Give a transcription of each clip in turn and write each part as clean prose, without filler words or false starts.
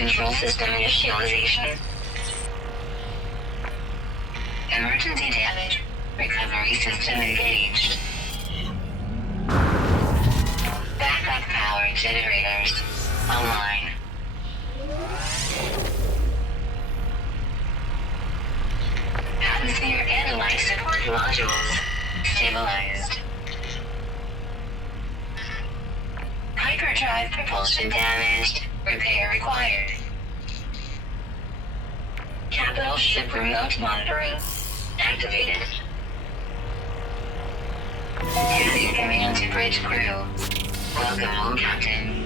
control system initialization. Emergency damage. Recovery system engaged. Backup power generators online. Atmosphere and life support modules stabilized. Hyperdrive propulsion damaged. Repair required. Capital ship remote monitoring activated. Heavy command to bridge crew. Welcome home, Captain.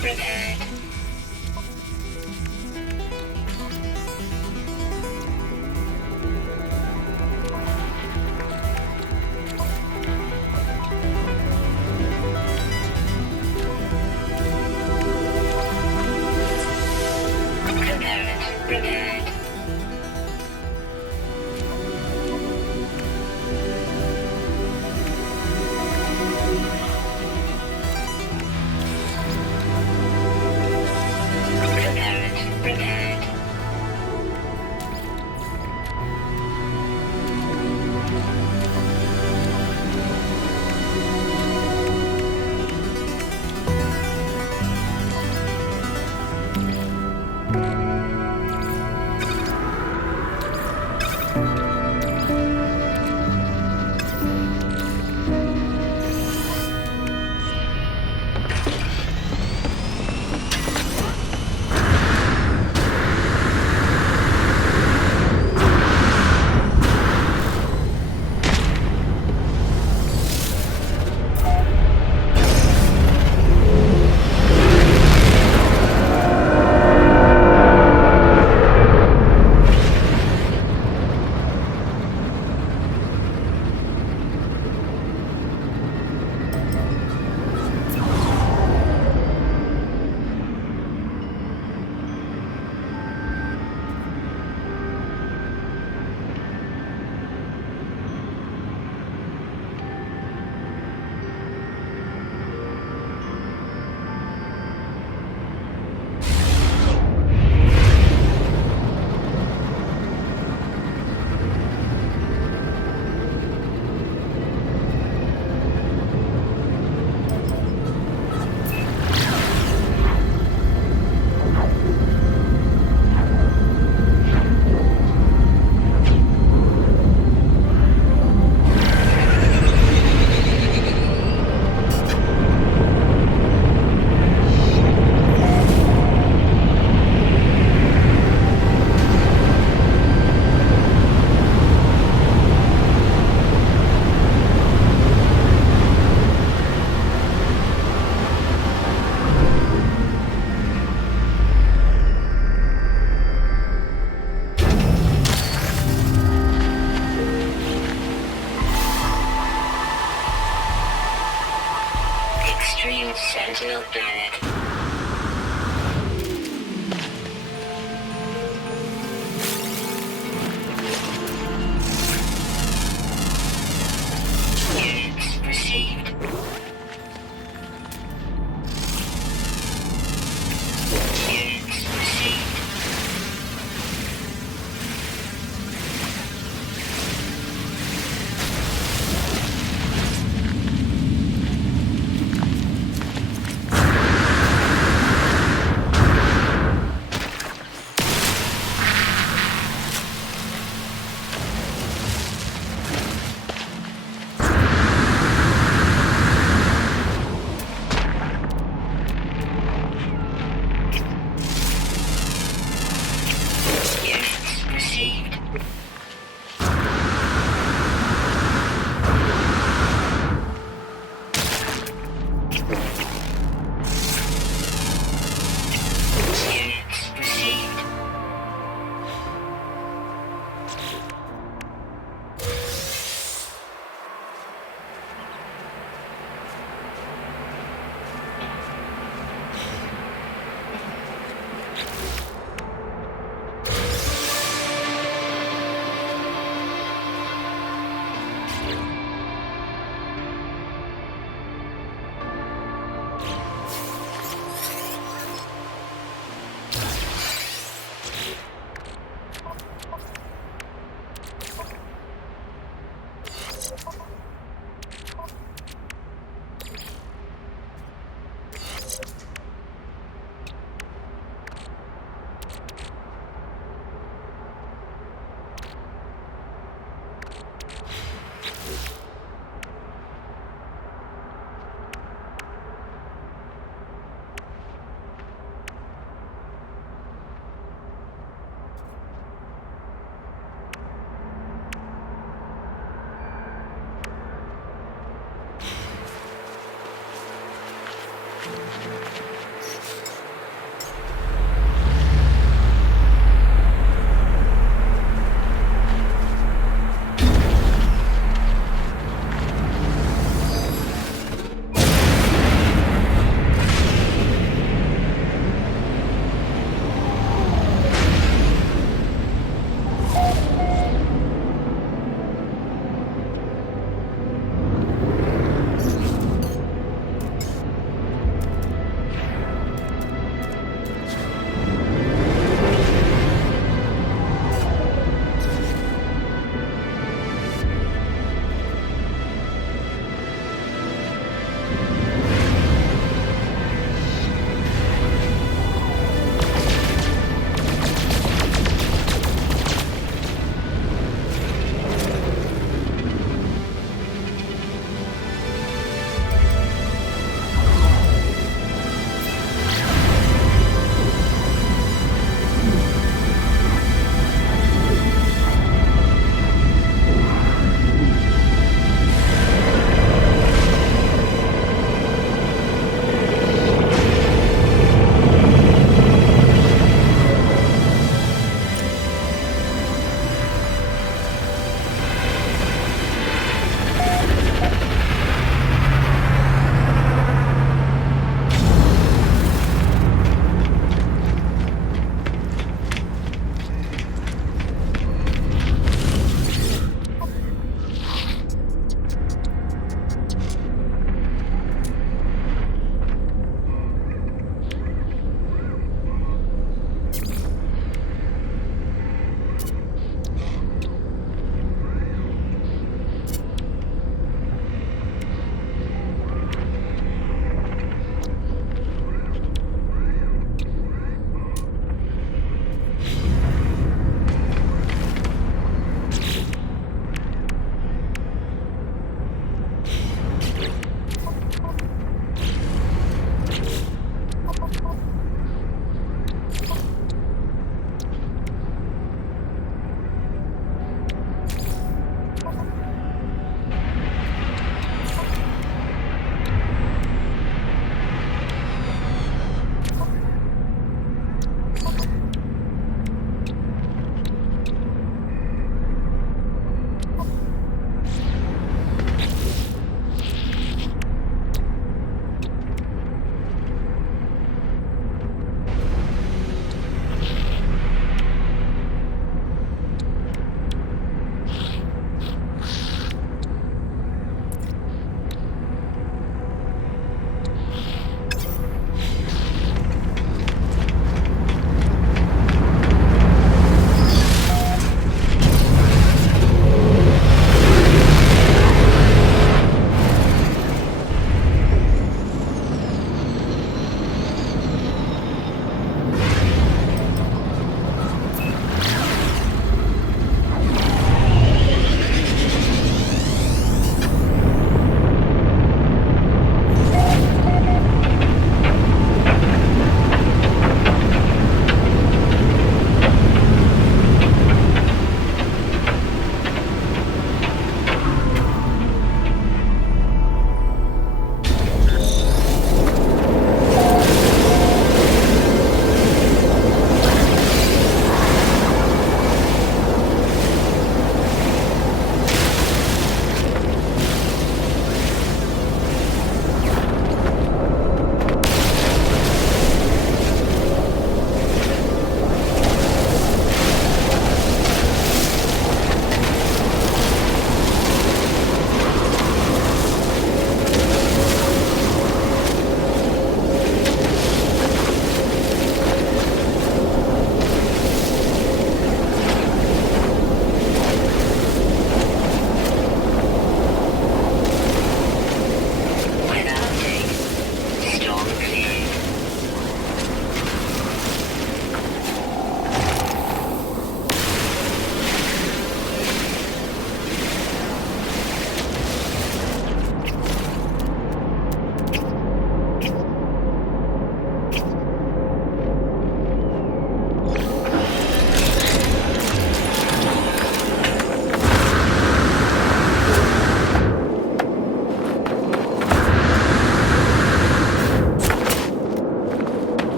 Prepared. Prepared. Prepared. Extreme Sentinel Planet. Units received. Units received.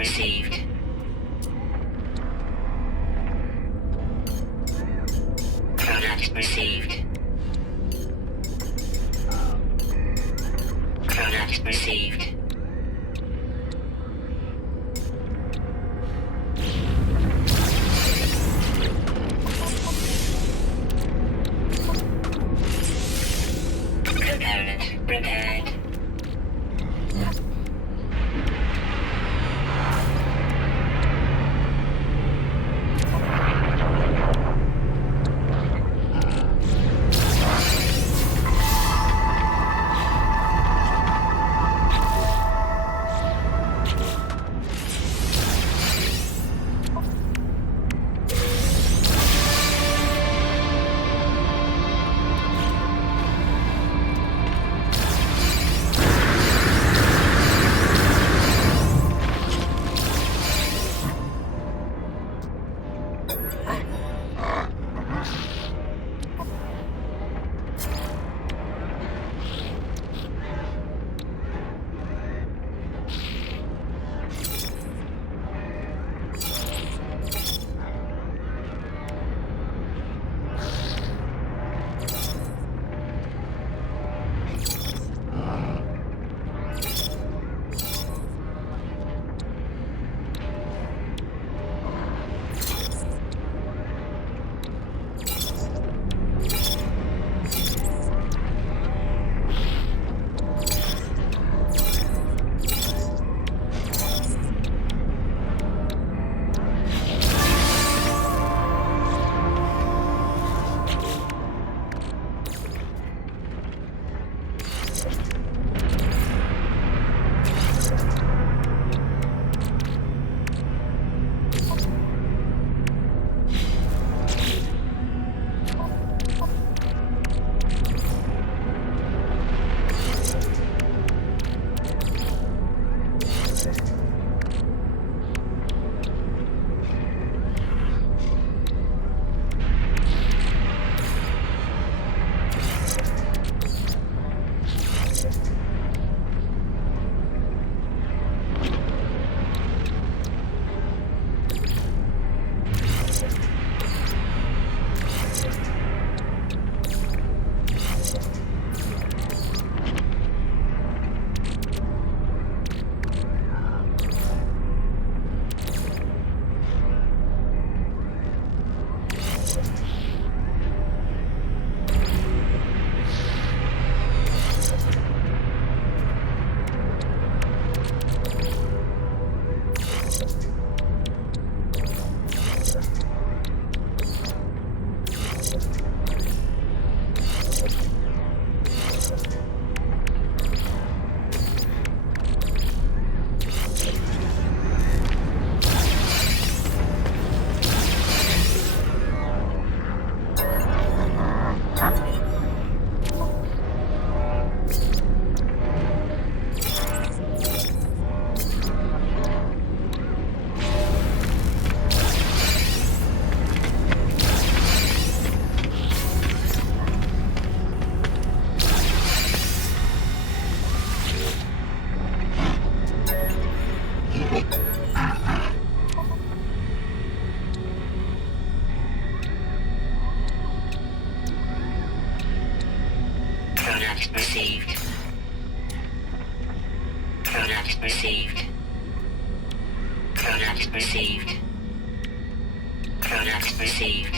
received. Product received. Product received. Component repaired. Product received. Product received. Product received. Product received.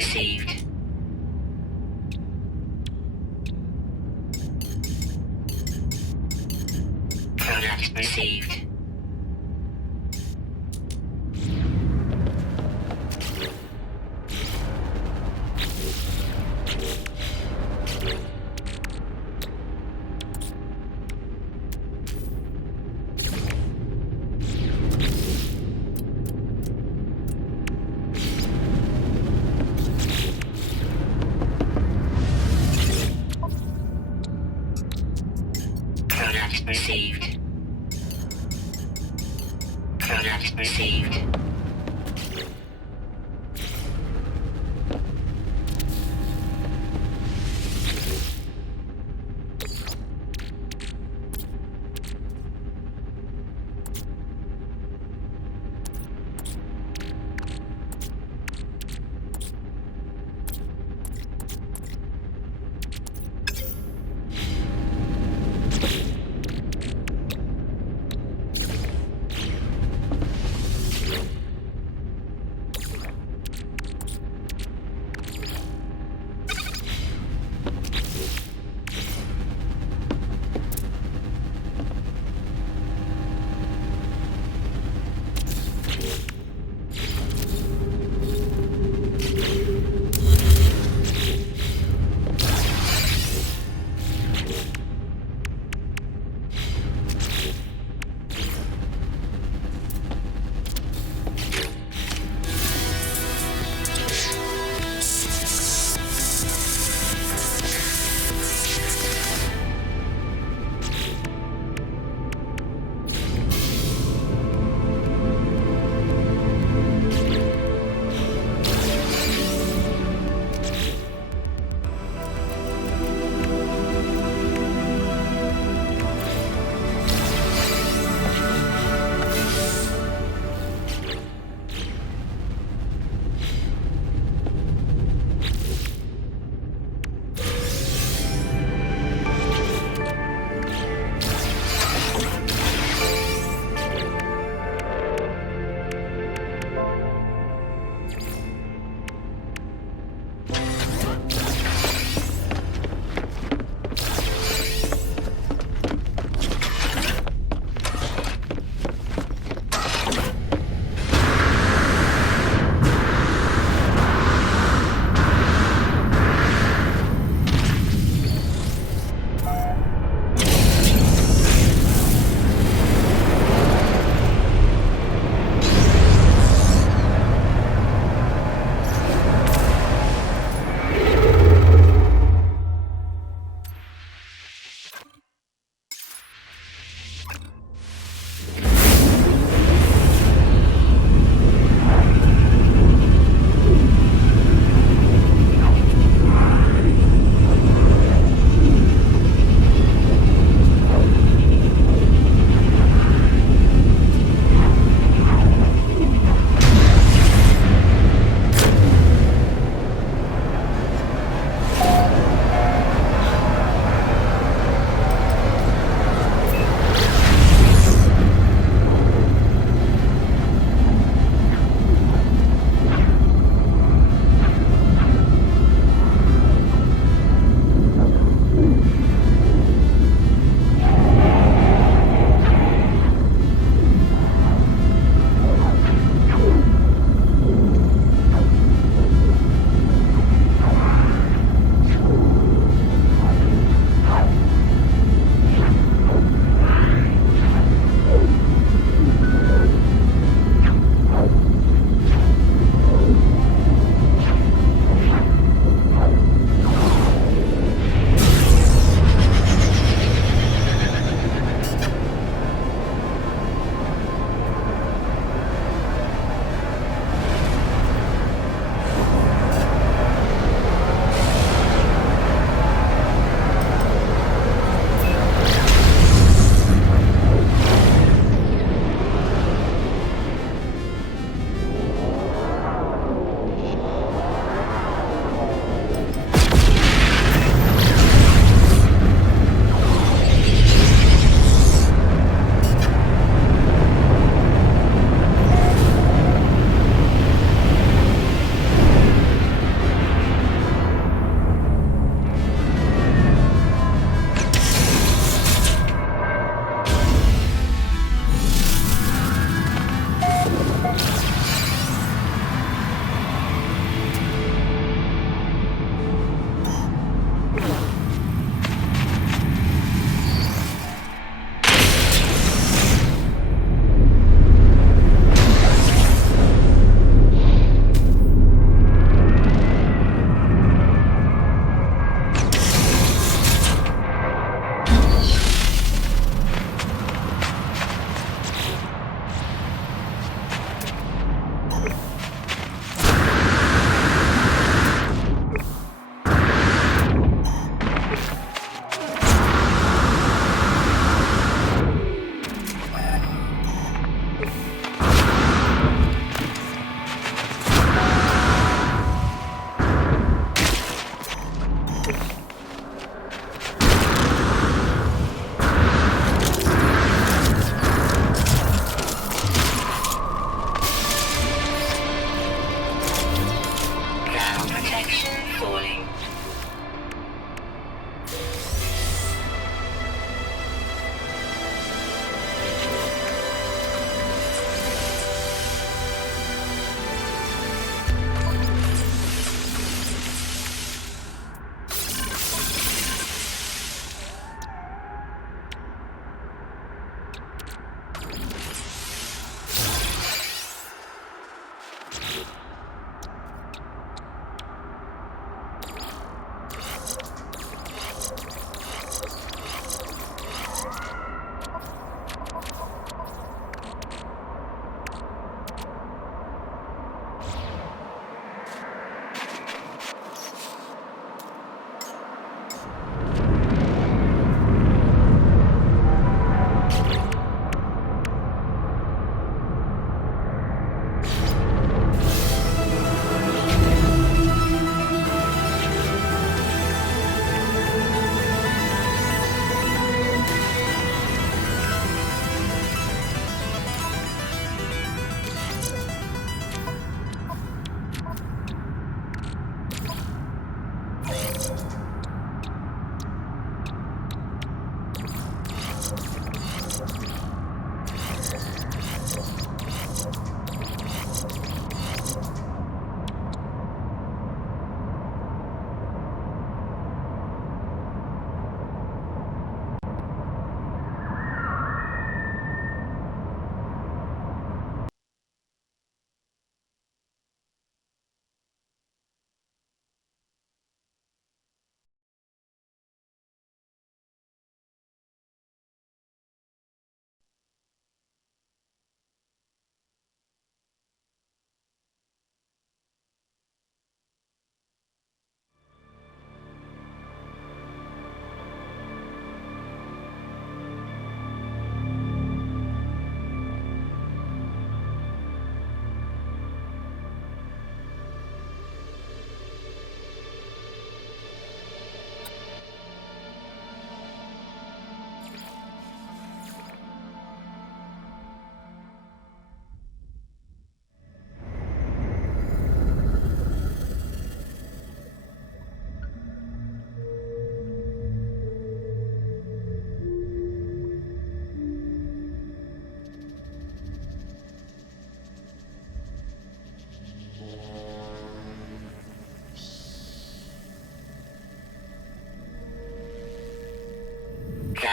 received. Product received. Product received. Product received.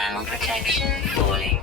Panel protection falling.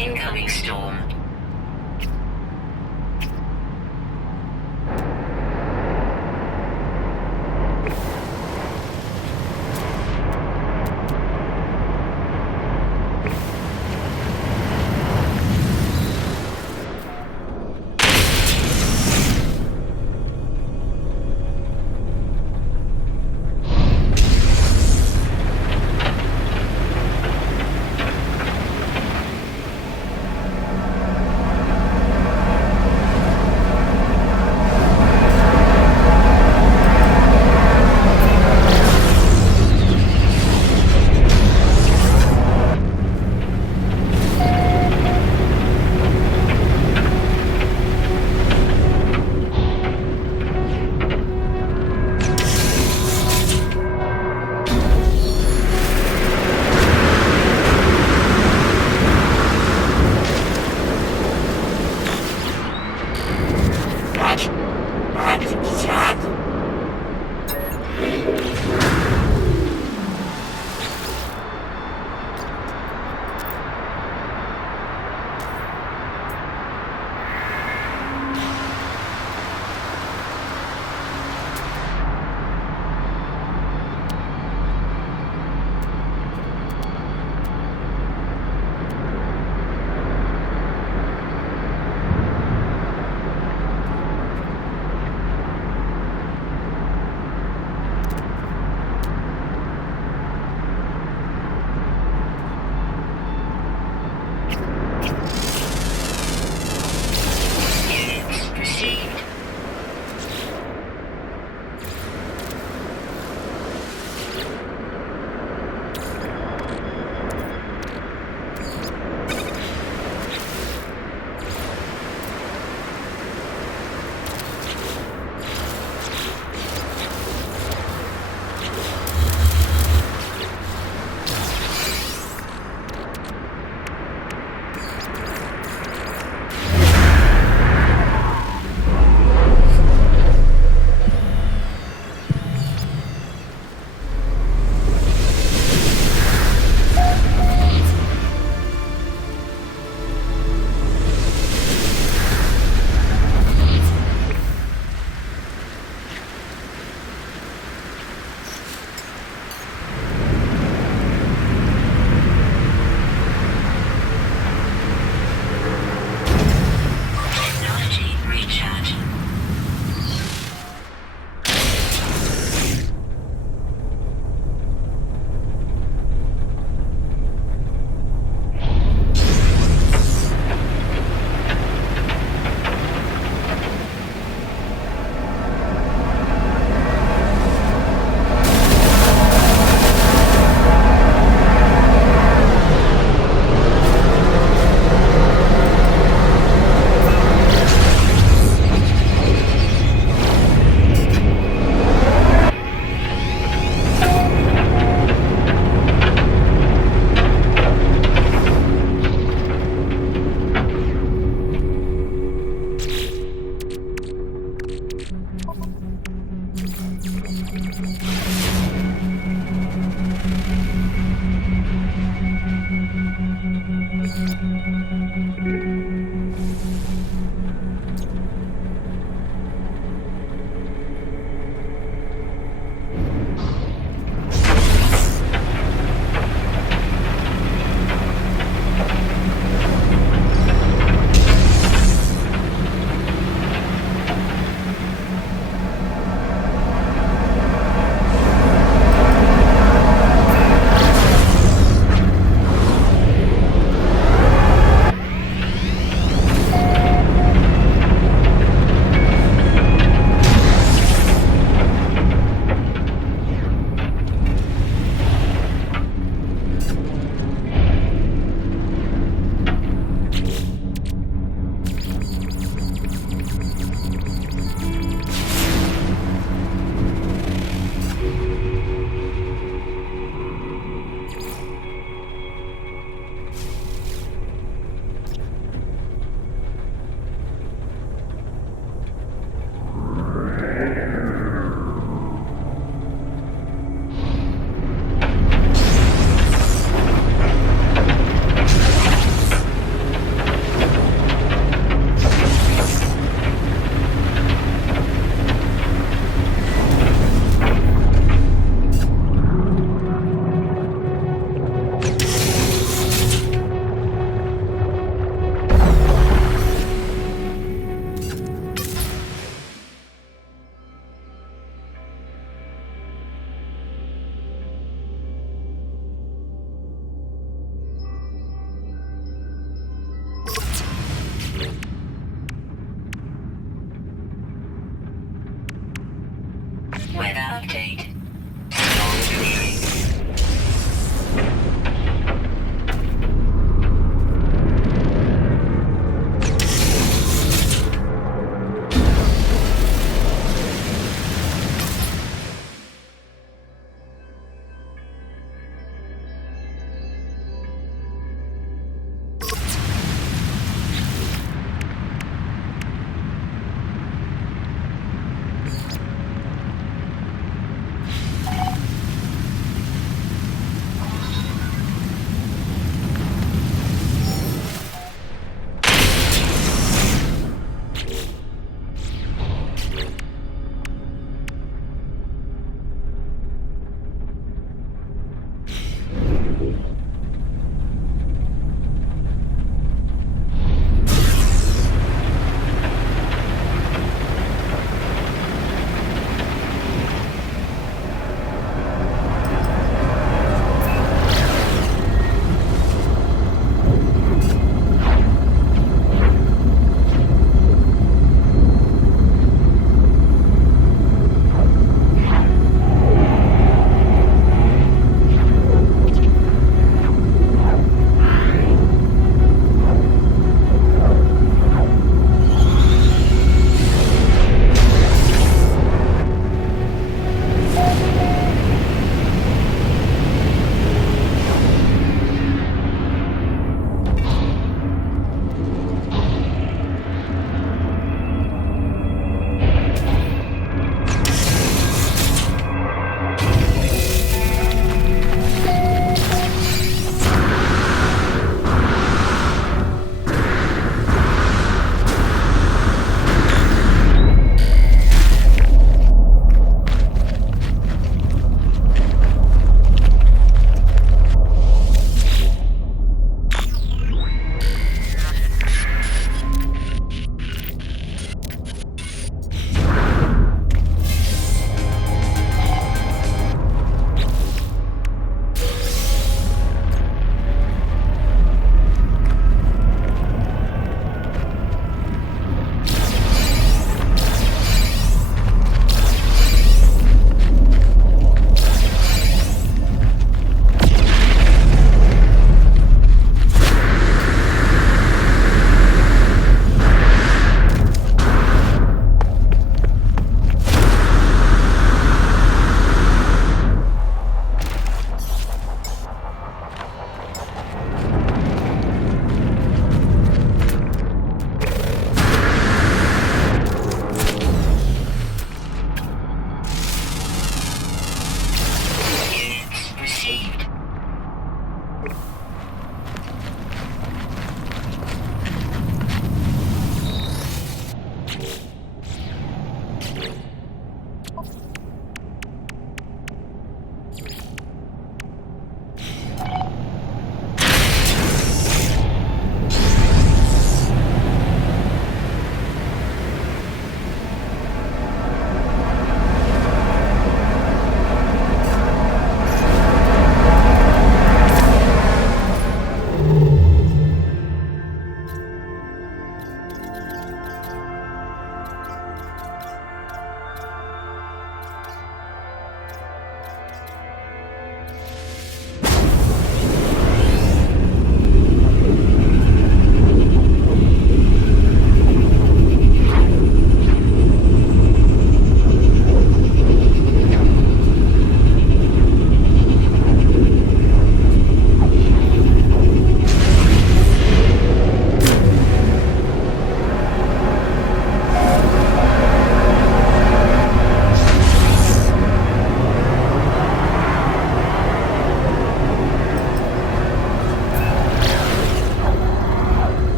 Incoming storm.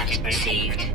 Alert received.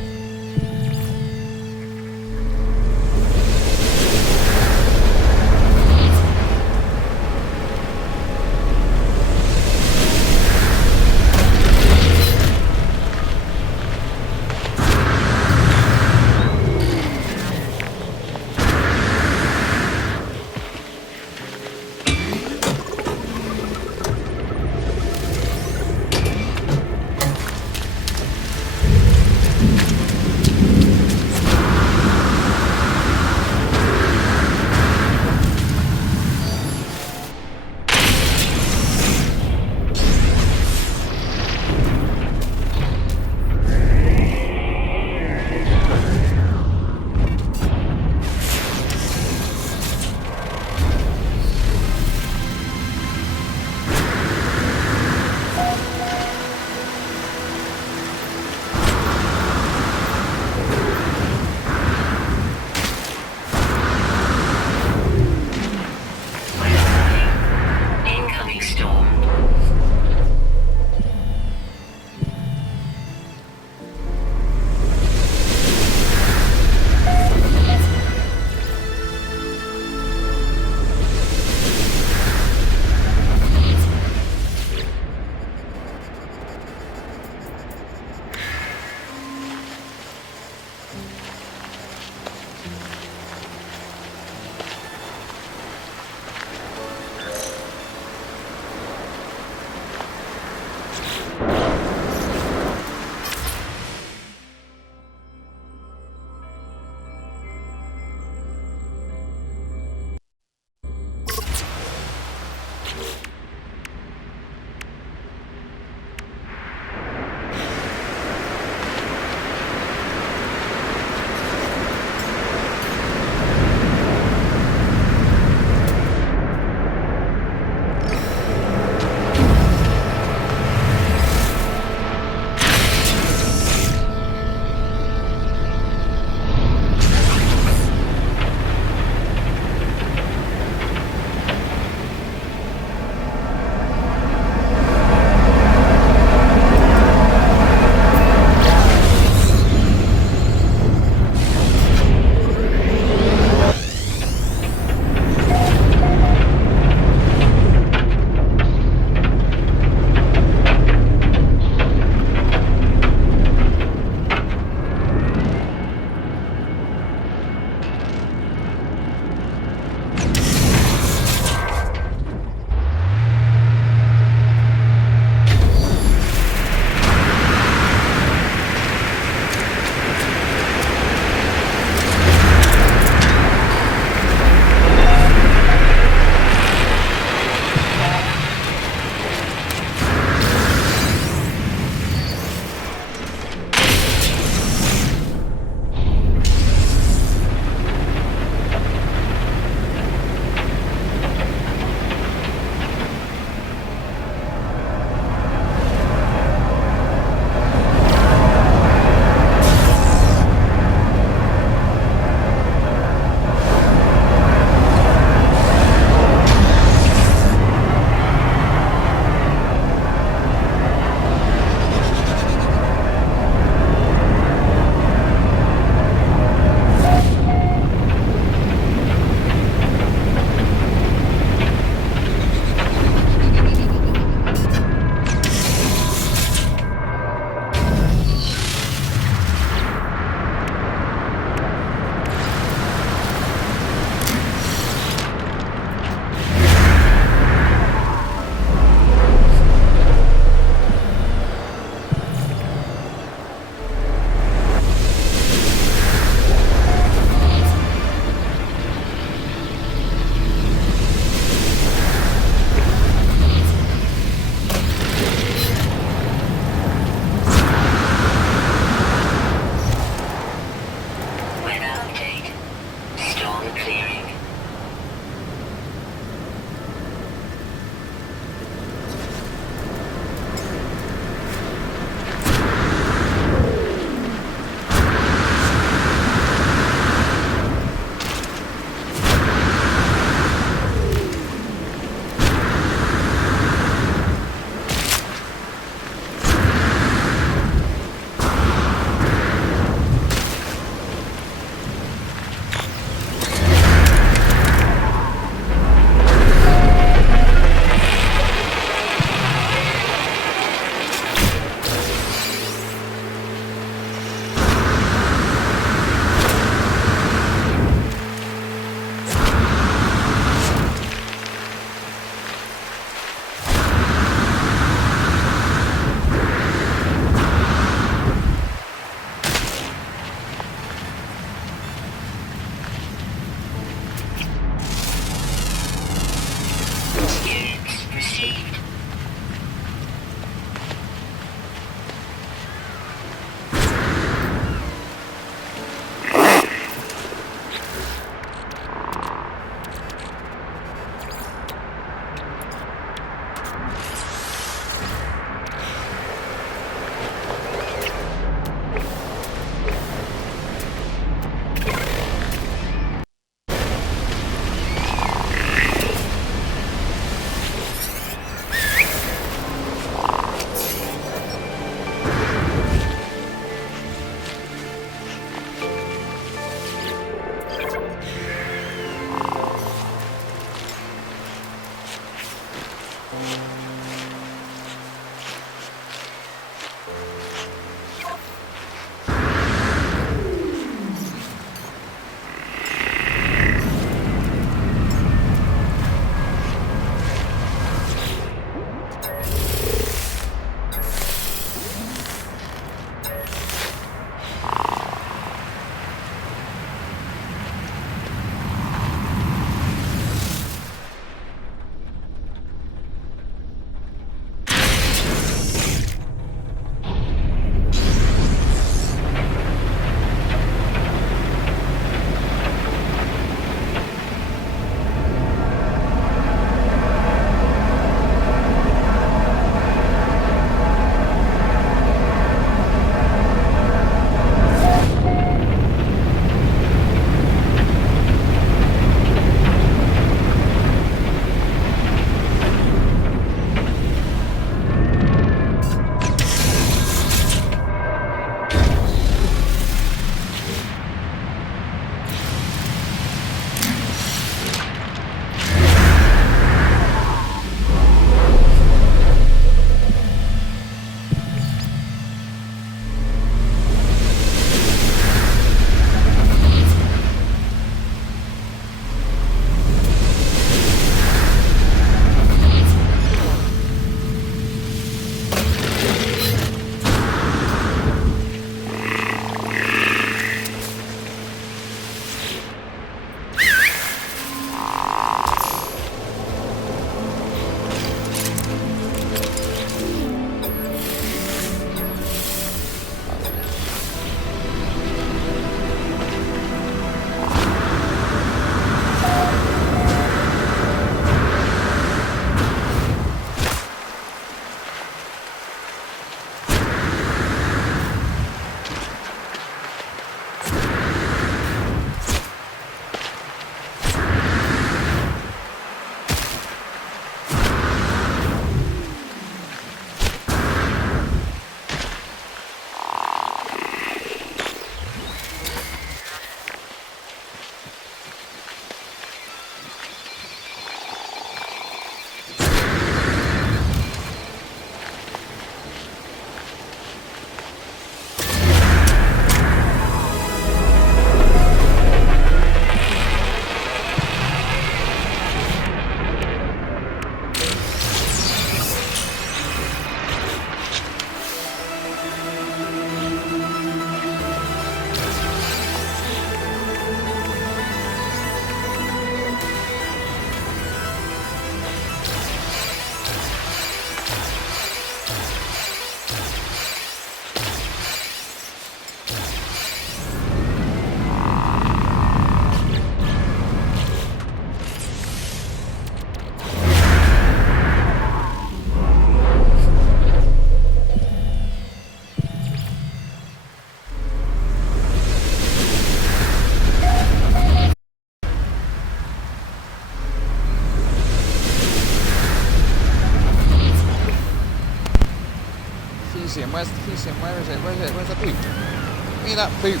piece in. Where is it? Where is it? Where's the poop? Give me that poop.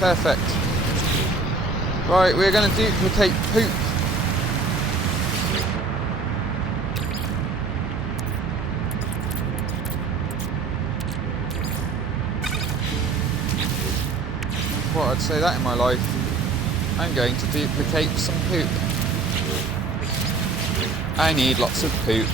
Perfect. Right, we're going to duplicate poop. What I'd say that in my life. I'm going to duplicate some poop. I need lots of poop.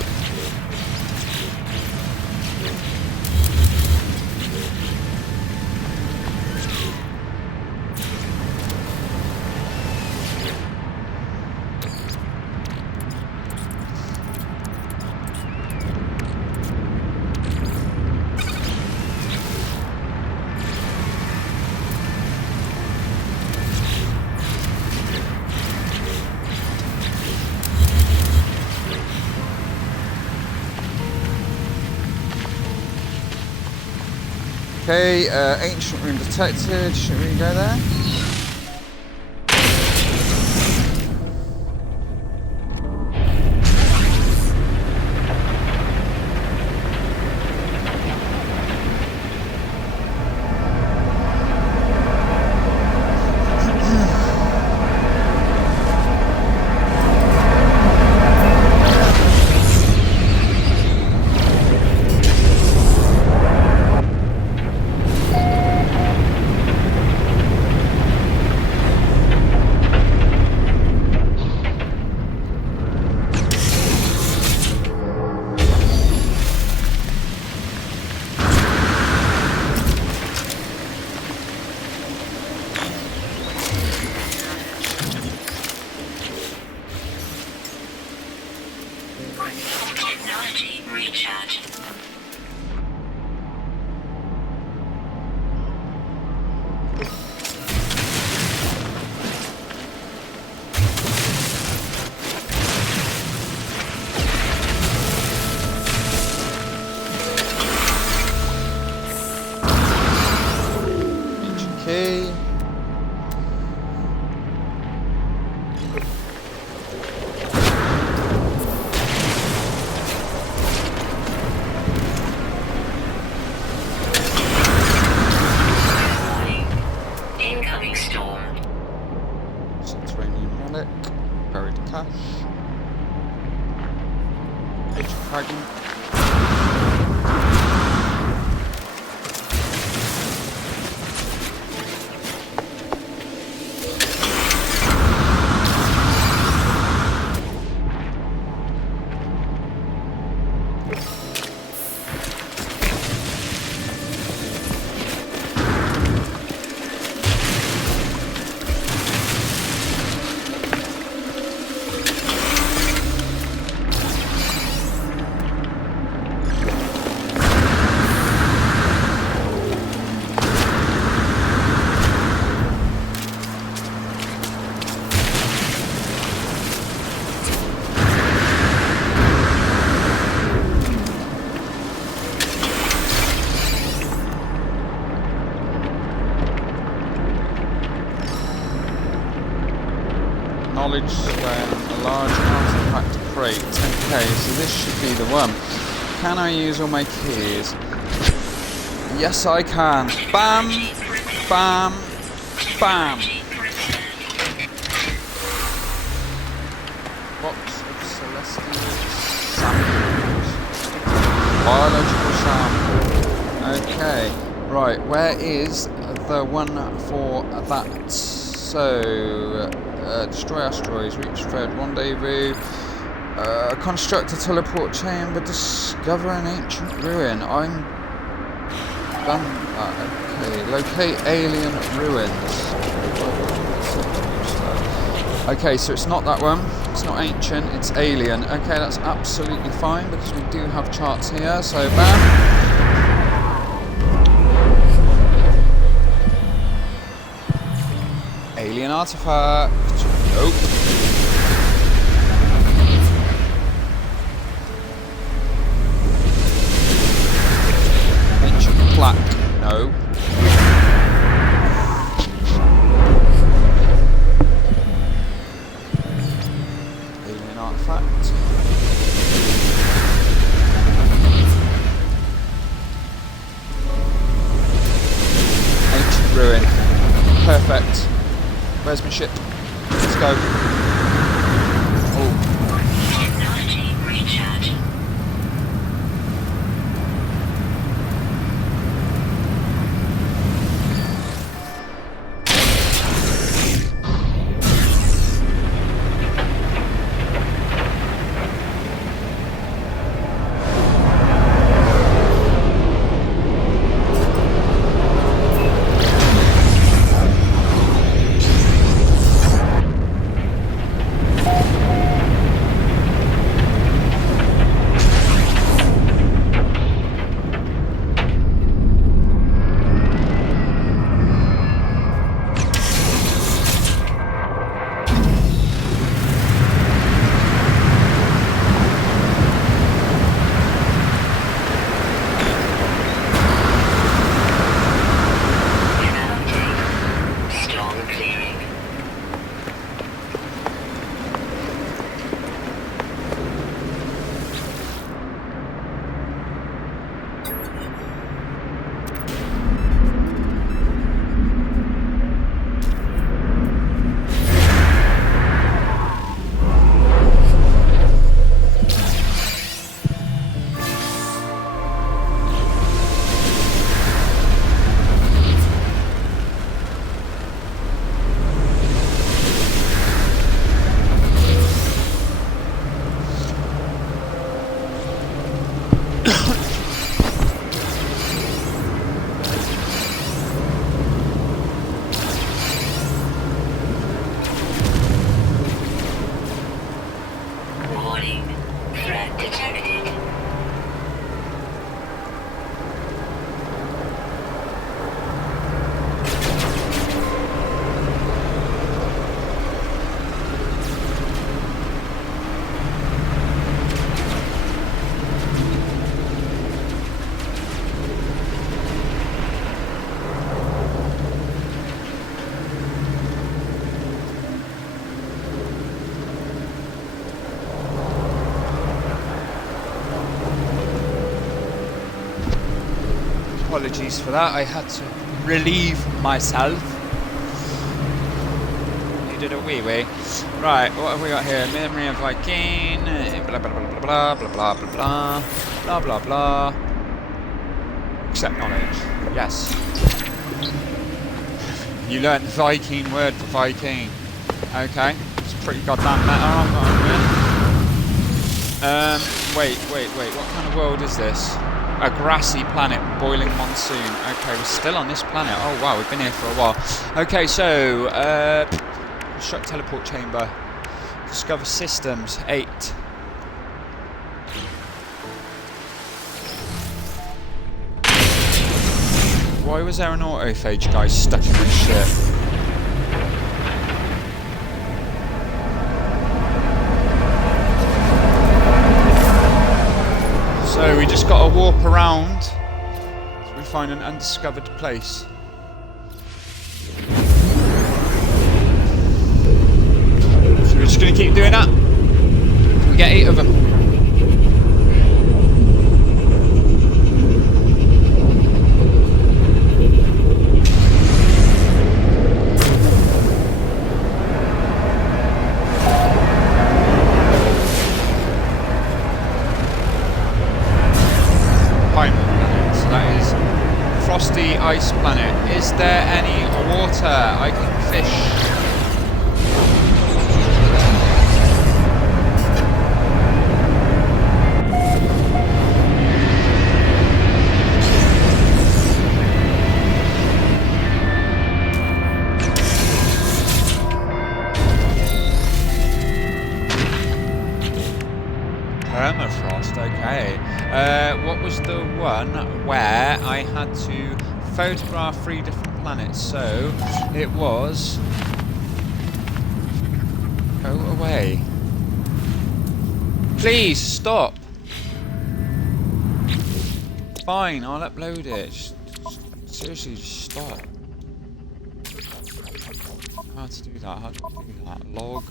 Okay, ancient room detected. Should we go there? Technology recharge. Ancient key. Incoming storm. Subterranean relic. Buried cache. Ancient fragment. Knowledge stone, a large artifact crate. Okay, so this should be the one. Can I use all my keys? Yes, I can. Bam! Bam! Bam! Box of celestial samples. Biological sample. Okay, right, where is the one for that? So, destroy asteroids, reach third rendezvous, construct a teleport chamber, discover an ancient ruin. I'm done that. Okay, locate alien ruins. Okay, so it's not that one. It's not ancient, it's alien. Okay, that's absolutely fine because we do have charts here. So, bam. Alien artifact. Nope. Ancient plaque. No. Alien artifact. Perfect. Where's my ship? Let's go. Oh. Technology recharge. Apologies for that, I had to relieve myself. Needed a wee wee. Right, what have we got here? Memory of Viking, blah blah blah blah blah blah blah blah blah blah blah. Accept knowledge. Yes. You learnt the Viking word for Viking. Okay, it's pretty goddamn meta, I'm wait, what kind of world is this? A grassy planet, boiling monsoon. Okay, we're still on this planet. Oh wow, we've been here for a while. Okay, so construct teleport chamber. Discover systems. 8. Why was there an autophage guy stuck in this ship? So we just got to warp around so we find an undiscovered place. So we're just going to keep doing that. We get 8 of them. Frosty ice planet. Is there any water I can fish? Permafrost, okay. What was the one where I had to photograph 3 different planets? So it was... Go away. Please stop. Fine, I'll upload it. Seriously, just stop. How to do that? How to do that? Log.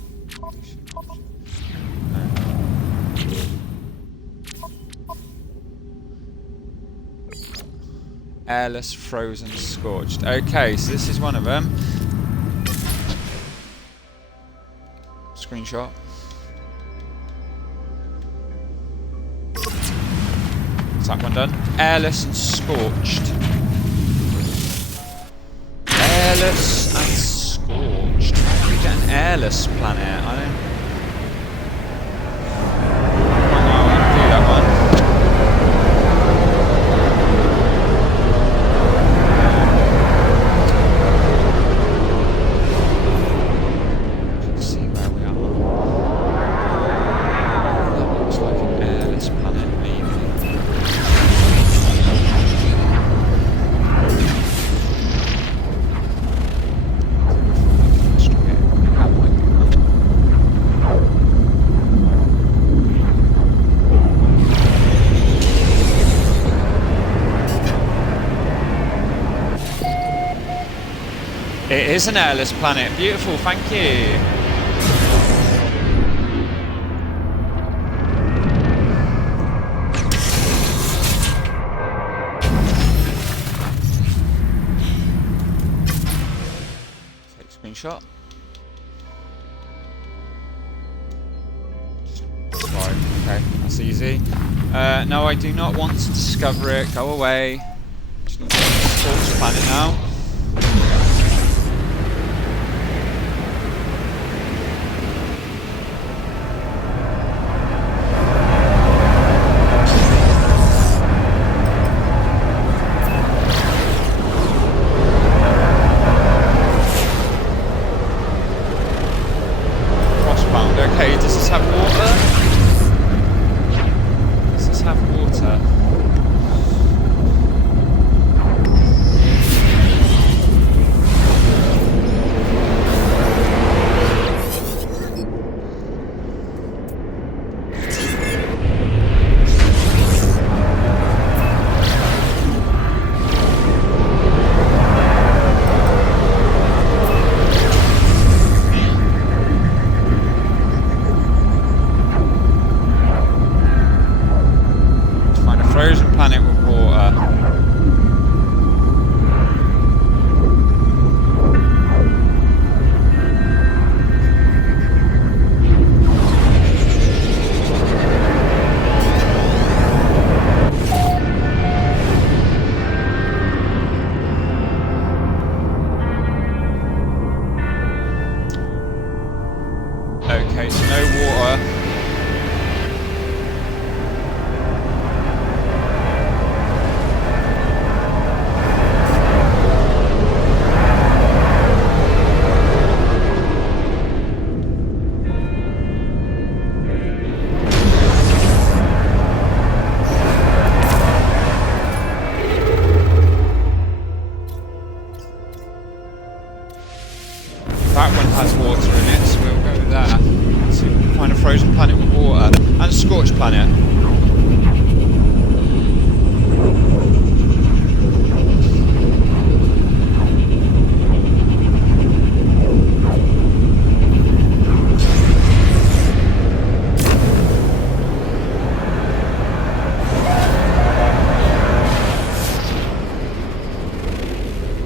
Airless, frozen, scorched. Okay, so this is one of them. Screenshot. Is that one done? Airless and scorched. Airless and scorched. How do we get an airless planet? I don't quite know how to do that one. Let's see where we are. That looks like an airless planet, maybe. It is an airless planet. Beautiful, thank you. Take a screenshot. Right, okay, that's easy. No, I do not want to discover it. Go away. Just need to scorch the planet now. Okay, does this have water? Does this have water? Frozen planet with water. Okay, so no water. That one has water in it, so we'll go with that. Let's see if we can find a frozen planet with water. And a scorched planet.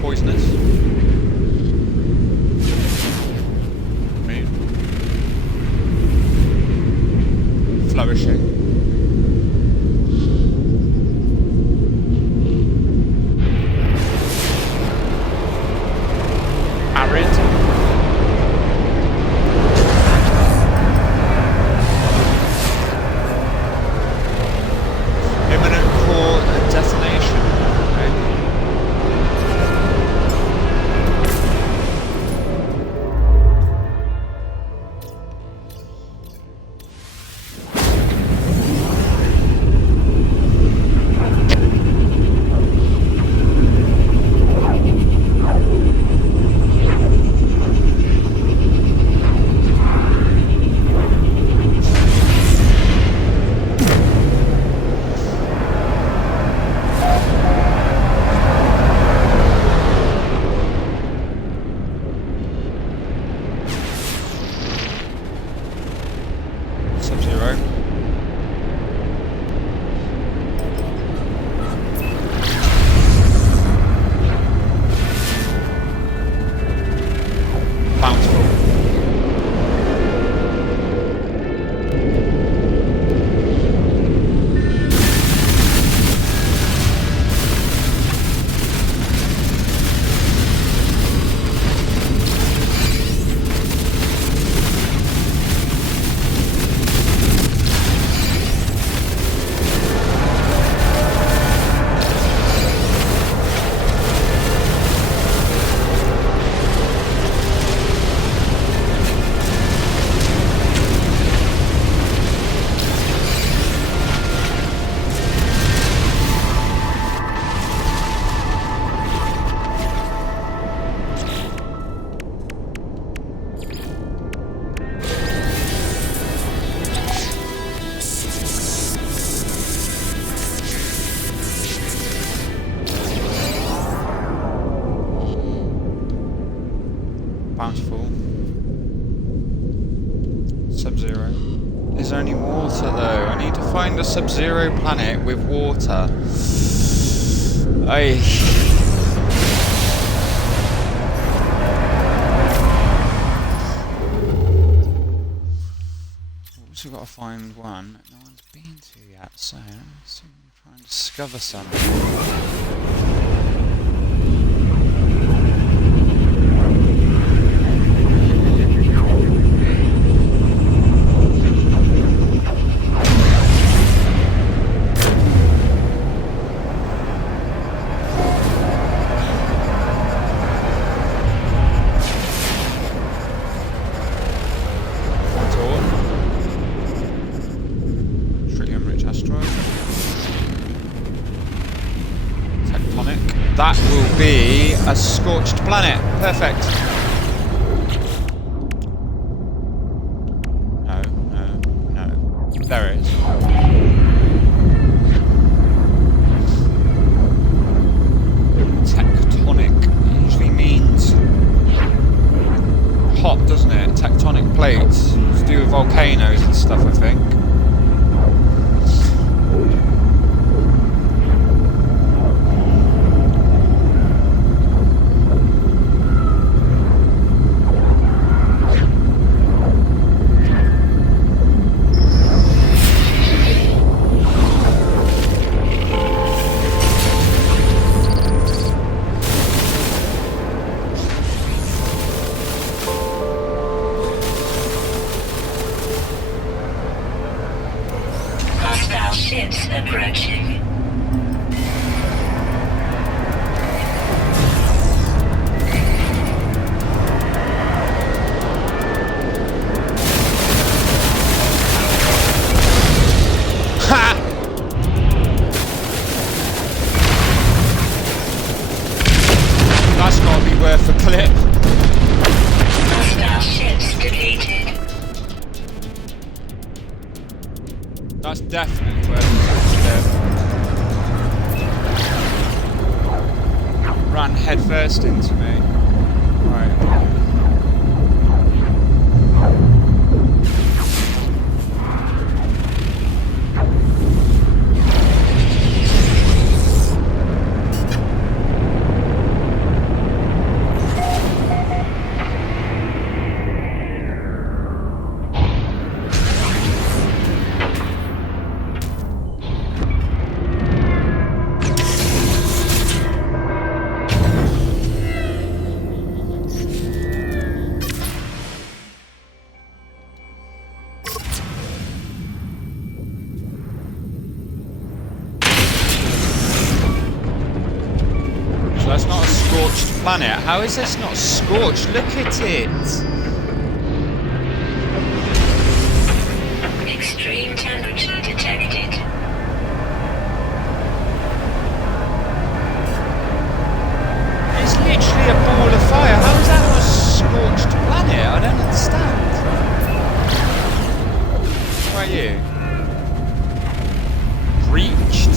Poisonous. Flourishing. Arid. Imminent core detonation. Okay. Bountiful. Sub-Zero. There's only water though. I need to find a Sub-Zero planet with water. Ay. Also got to find one that no one's been to yet, so let's see if we can try and discover some. That will be a scorched planet. Perfect. No, no, no. There it is. Tectonic usually means hot, doesn't it? Tectonic plates. It's to do with volcanoes and stuff, I think. Ships approaching. Ha! That's gotta be worth a clip. Hostile ships deleted. That's definitely worth a clip. Ran headfirst into me. Right. That's not a scorched planet. How is this not scorched? Look at it! Extreme temperature detected. It's literally a ball of fire. How is that not a scorched planet? I don't understand. How about you? Breached?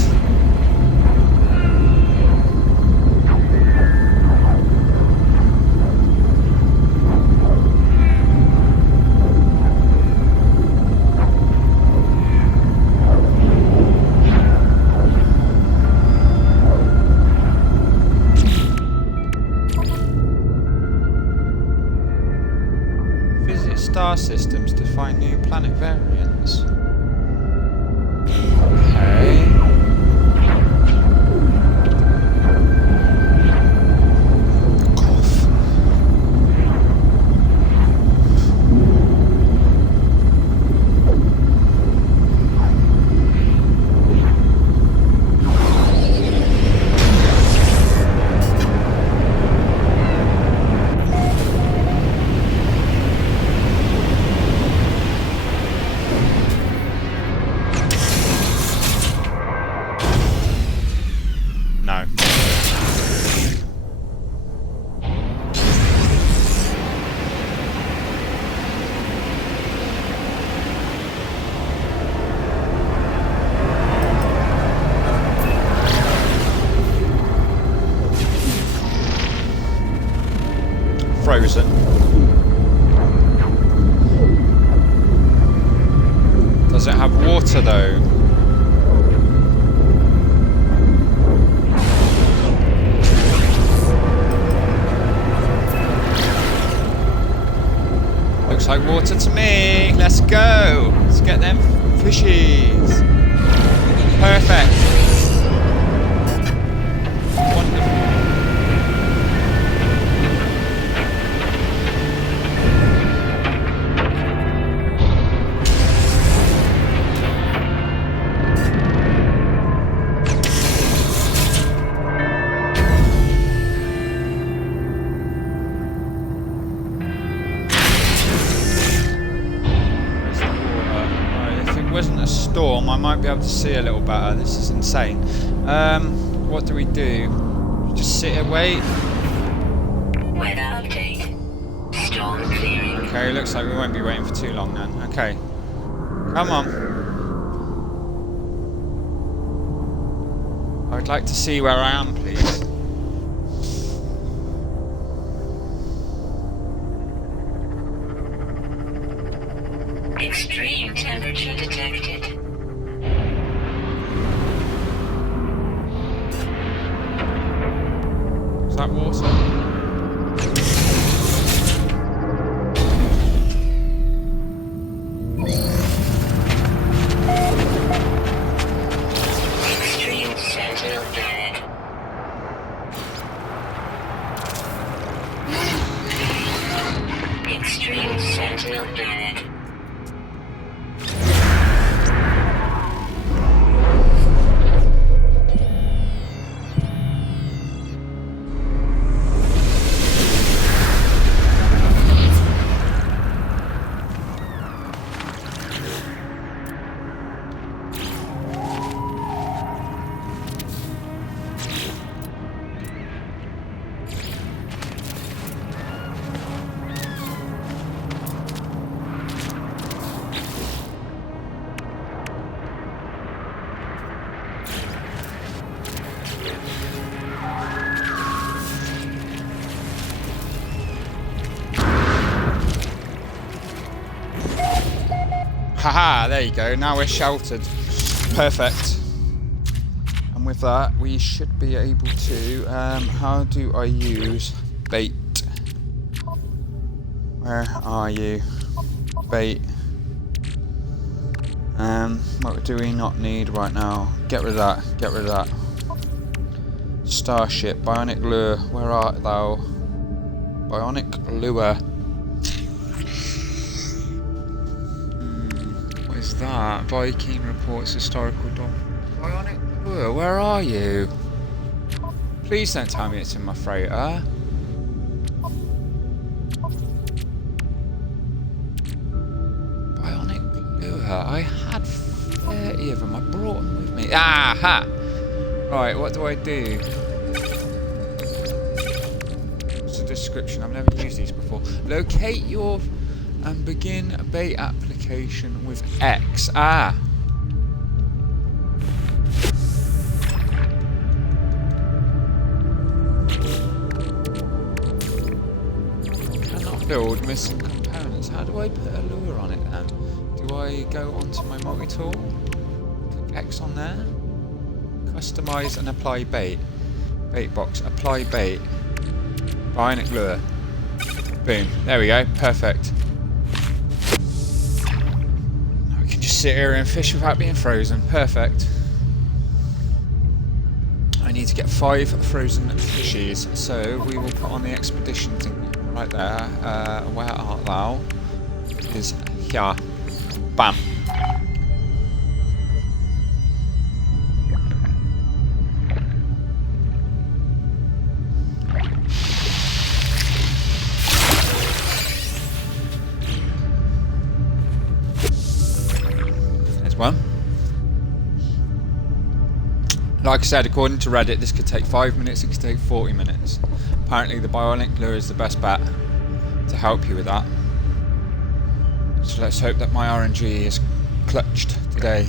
Star systems to find new planet variants. Okay. Cough. Does it have water though? Looks like water to me. Let's go. Let's get them fishies. Perfect. Wonderful. Storm, I might be able to see a little better. This is insane. What do? Just sit and wait? Weather update. Storm clearing. Okay, looks like we won't be waiting for too long then. Okay. Come on. I would like to see where I am, please. Extreme temperature detected. Is that water? Extreme sentinel bed. Extreme sentinel bed. Haha, there you go. Now we're sheltered. Perfect. And with that, we should be able to... how do I use bait? Where are you? Bait. What do we not need right now? Get rid of that. Get rid of that. Starship. Bionic lure. Where art thou? Bionic lure. What is that? Viking reports historical dog. Bionic lure. Where are you? Please don't tell me it's in my freighter. Bionic lure. I had 30 of them. I brought them with me. Aha! Right, what do I do? What's the description? I've never used these before. Locate your and begin a bait application with X. Ah! Cannot build missing components. How do I put a lure on it then? Do I go onto my multi-tool? Click X on there. Customize and apply bait. Bait box. Apply bait. Bionic lure. Boom. There we go. Perfect. Now we can just sit here and fish without being frozen. Perfect. I need to get 5 frozen fishies, so we will put on the expedition thing right there. Where art thou? Is here. Bam. One. Like I said, according to Reddit, this could take 5 minutes, it could take 40 minutes. Apparently the bionic lure is the best bet to help you with that. So let's hope that my RNG is clutched today.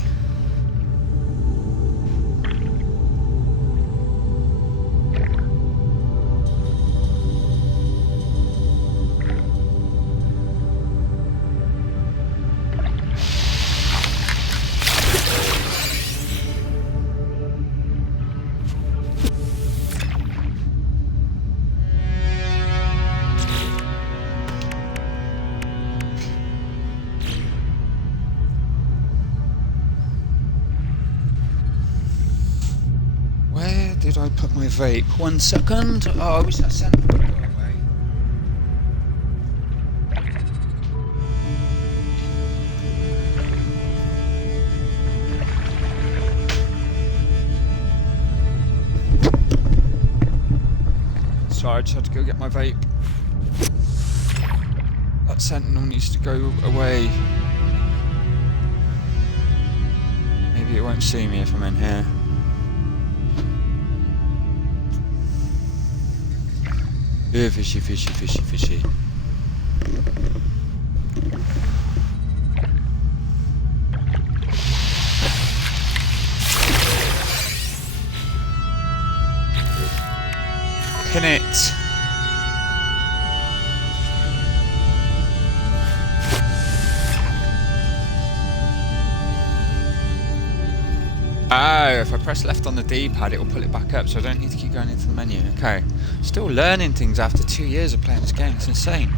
do I put my vape? 1 second. Oh, I wish that sensor would go away. Sorry, I just had to go get my vape. That sentinel needs to go away. Maybe it won't see me if I'm in here. Yeah, fishy, fishy, fishy, fishy. Pin it. Oh, if I press left on the D-pad, it will pull it back up, so I don't need to keep going into the menu. Okay. Still learning things after 2 years of playing this game. It's insane.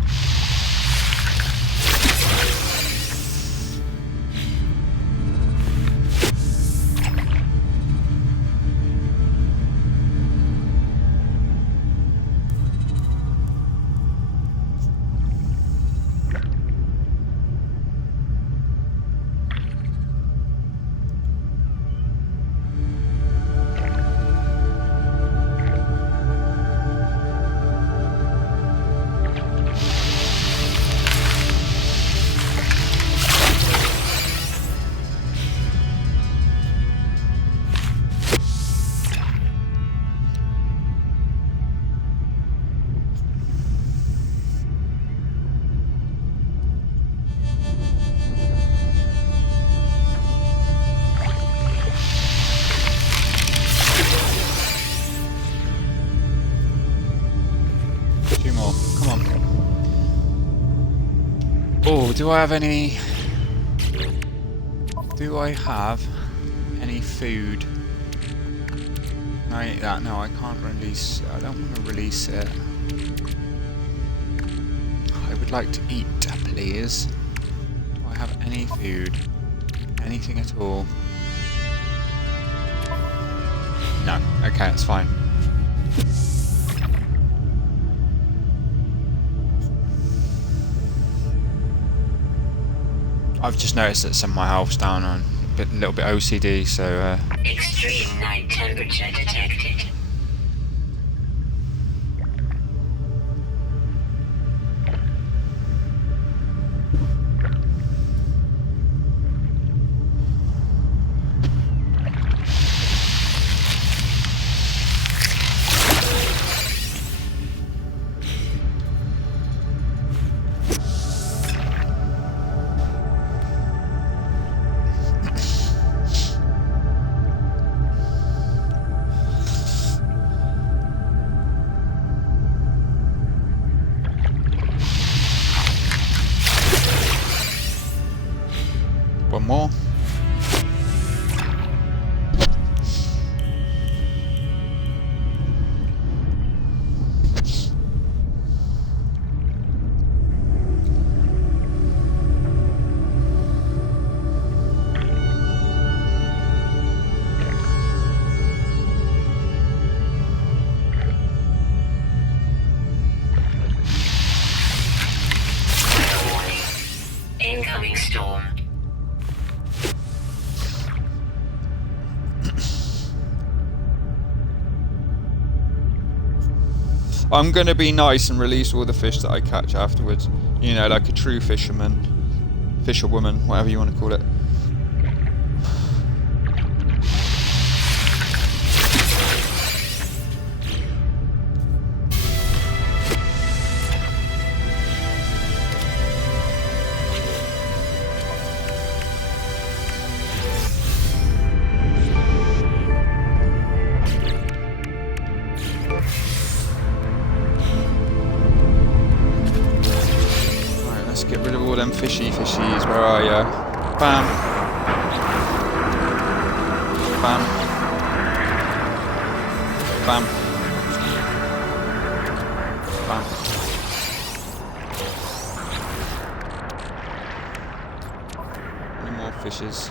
Oh, do I have any food? Right, that no, I can't release. I don't want to release it. I would like to eat, please. Do I have any food? Anything at all? No. Okay, that's fine. I've just noticed that some of my health's down on a little bit OCD, so Extreme night temperature detected. one more. Incoming storm. I'm going to be nice and release all the fish that I catch afterwards. You know, like a true fisherman. Fisherwoman, whatever you want to call it. Get rid of all them fishies. Where are ya? Bam. Bam. Bam. Bam. Any more fishes?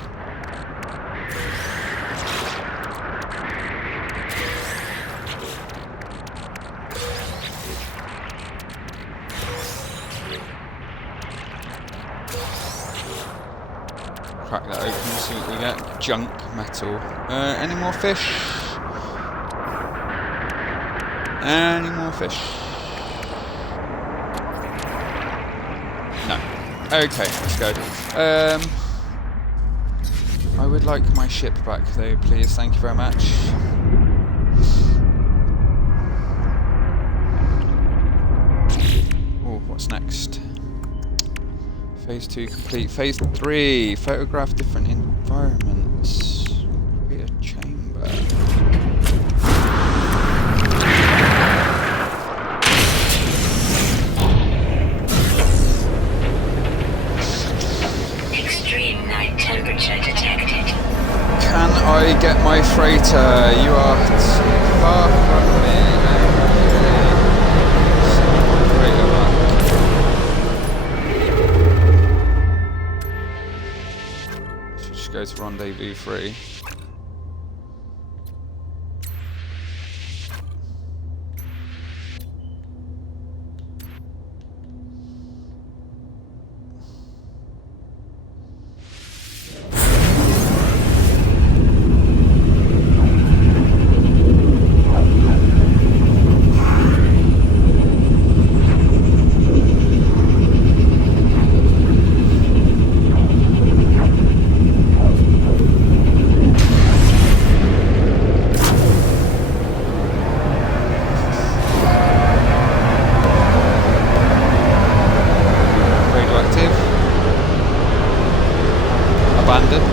crack that open, see what we get. Junk metal. Any more fish? Any more fish? No. Okay, let's go. I would like my ship back though, please. Thank you very much. Oh, what's next? Phase 2 complete. Phase 3. Photograph different environments. Create a chamber. Extreme night temperature detected. Can I get my freighter? You are too far from me. Freighter back. Should just go to rendezvous 3. Abandoned.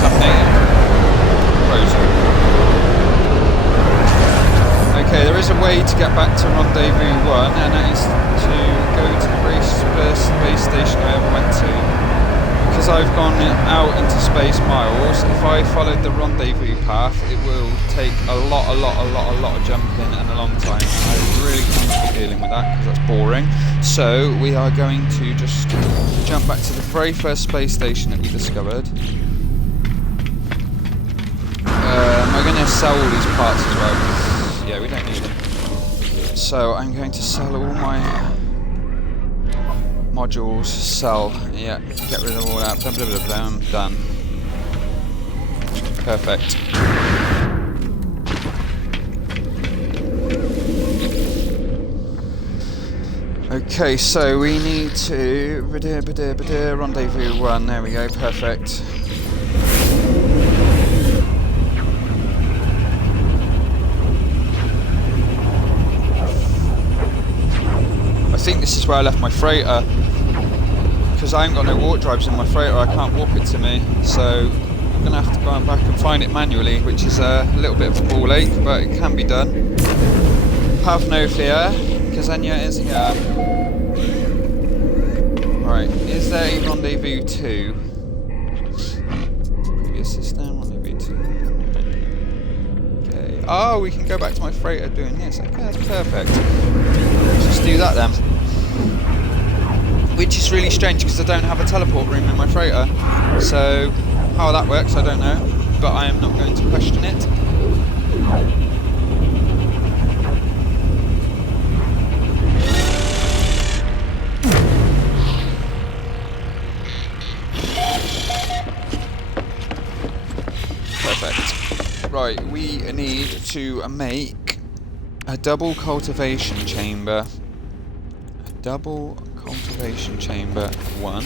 Contaminated. Frozen. Okay, there is a way to get back to Rendezvous 1, and that is to go to the first space station I ever went to. Because I've gone out into space miles, if I followed the rendezvous path, it will take a lot of jumping and a long time. I really can't be dealing with that because that's boring. So we are going to just jump back to the very first space station that we discovered. I'm going to sell all these parts as well. Yeah, we don't need them. So I'm going to sell all my modules. Sell. Yeah, get rid of all that. Blah, blah, blah, blah, I'm done. Perfect. Okay, so we need to rendezvous 1. There we go. Perfect. I think this is where I left my freighter, because I ain't got no warp drives in my freighter. I can't warp it to me, so I'm gonna have to go back and find it manually, which is a little bit of a ball ache, but it can be done. Have no fear, because Enya is here. Right, is there a rendezvous 2? Previous system, rendezvous 2. Okay. Oh, we can go back to my freighter doing this. Okay, that's perfect. Let's just do that then. Which is really strange because I don't have a teleport room in my freighter. So, how that works, I don't know. But I am not going to question it. Perfect. Right, we need to make a double cultivation chamber. A double cultivation chamber 1.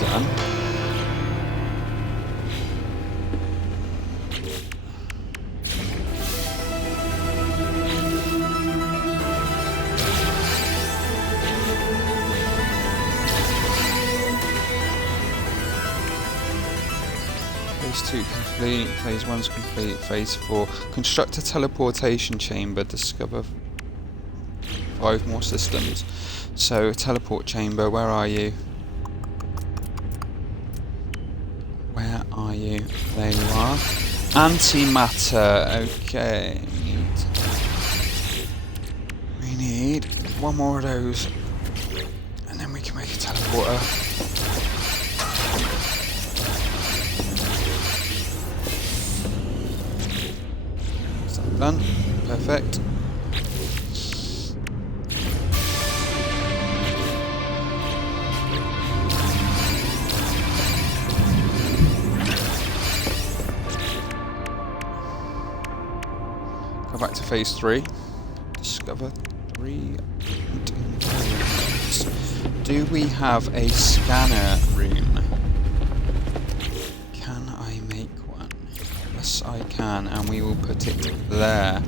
Done. Phase 2 complete, phase 1's complete, phase 4. Construct a teleportation chamber, discover 5 more systems. So, teleport chamber, where are you? Where are you? There you are. Antimatter, okay. We need 1 more of those. And then we can make a teleporter. Done. Perfect. Go back to phase 3. Discover 3 intelligence. Do we have a scanner room? Can I make one? Yes, I can, and we will put it there.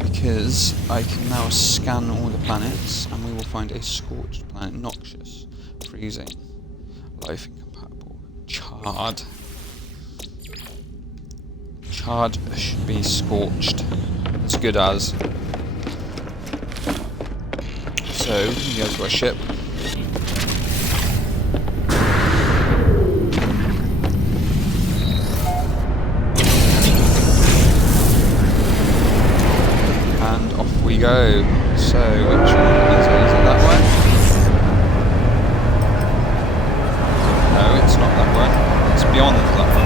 Because I can now scan all the planets, and we will find a scorched planet. Noxious. Freezing. Life incompatible. Charred. Charred should be scorched. As good as. So, we go to our ship. And off we go. So, which one is it? Is it that one? No, it's not that one. It's beyond that one.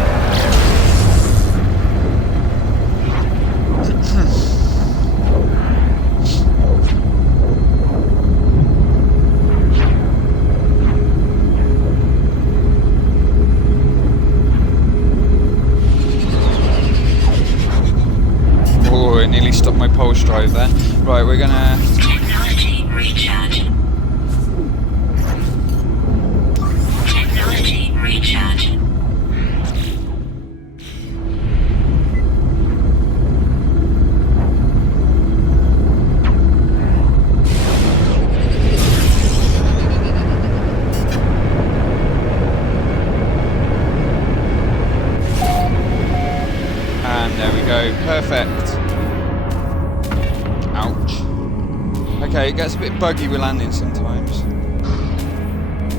Oh, it nearly stopped my pulse drive there. Right, we're gonna... Technology recharge. Technology recharge. And there we go, perfect. Ouch. Okay, it gets a bit buggy with landing sometimes.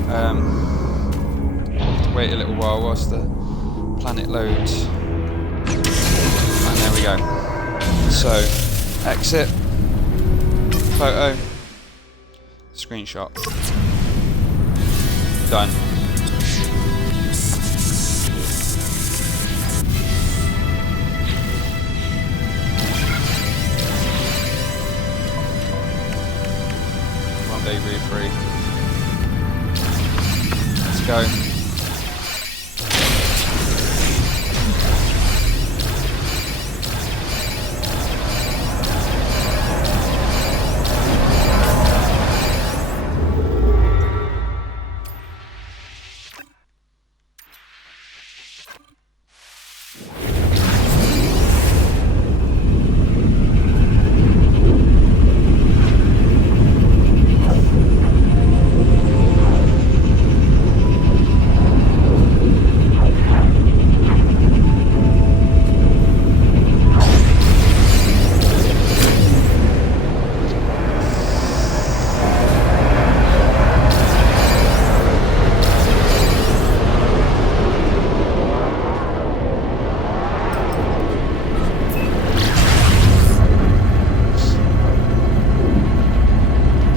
Have to wait a little while whilst the planet loads. And there we go. So, exit, photo, screenshot. Done. Rendezvous 3. Let's go.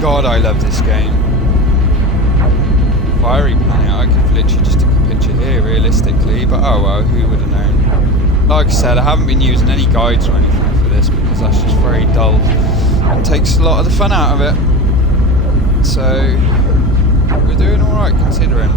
God, I love this game. Fiery Planet, I could literally just take a picture here realistically, but oh well, who would have known. Like I said, I haven't been using any guides or anything for this because that's just very dull and takes a lot of the fun out of it. So, we're doing alright considering.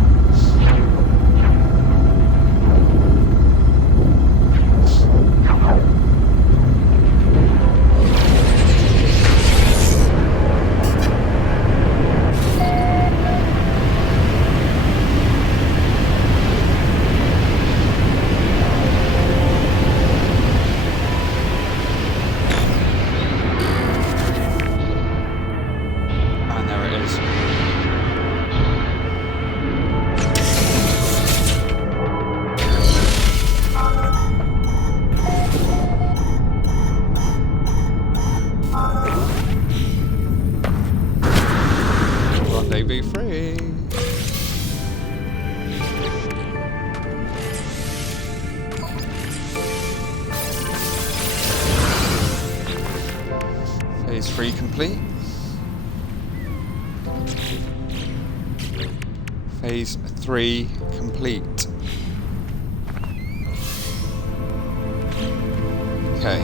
Rendezvous 3. Phase 3 complete. Phase 3 complete. Okay.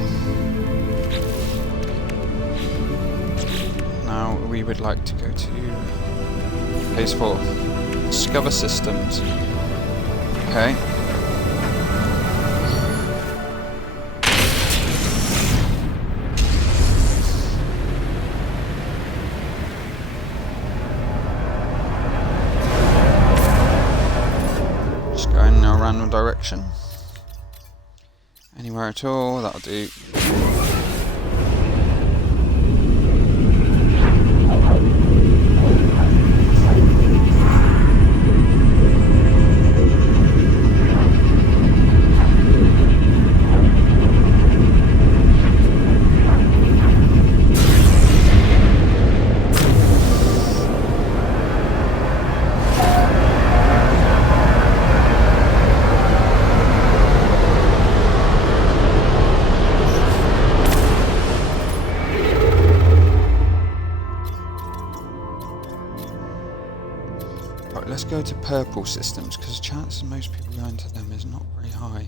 Now we would like to go to phase 4. Discover systems. Okay. direction. Anywhere at all, that'll do. Right, let's go to purple systems, because the chances of most people going to them is not very high.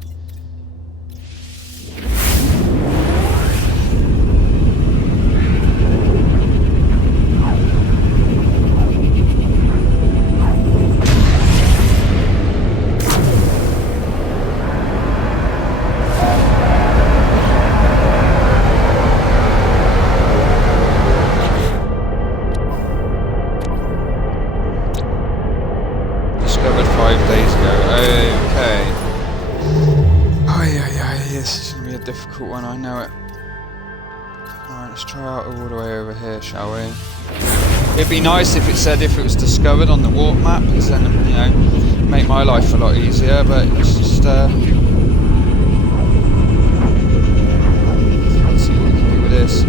Discovered 5 days ago. Okay. This is going to be a difficult one, I know it. Alright, let's try out all the way over here, shall we? It'd be nice if it said if it was discovered on the warp map, because then, you know, make my life a lot easier, but it's just, let's see what we can do with this.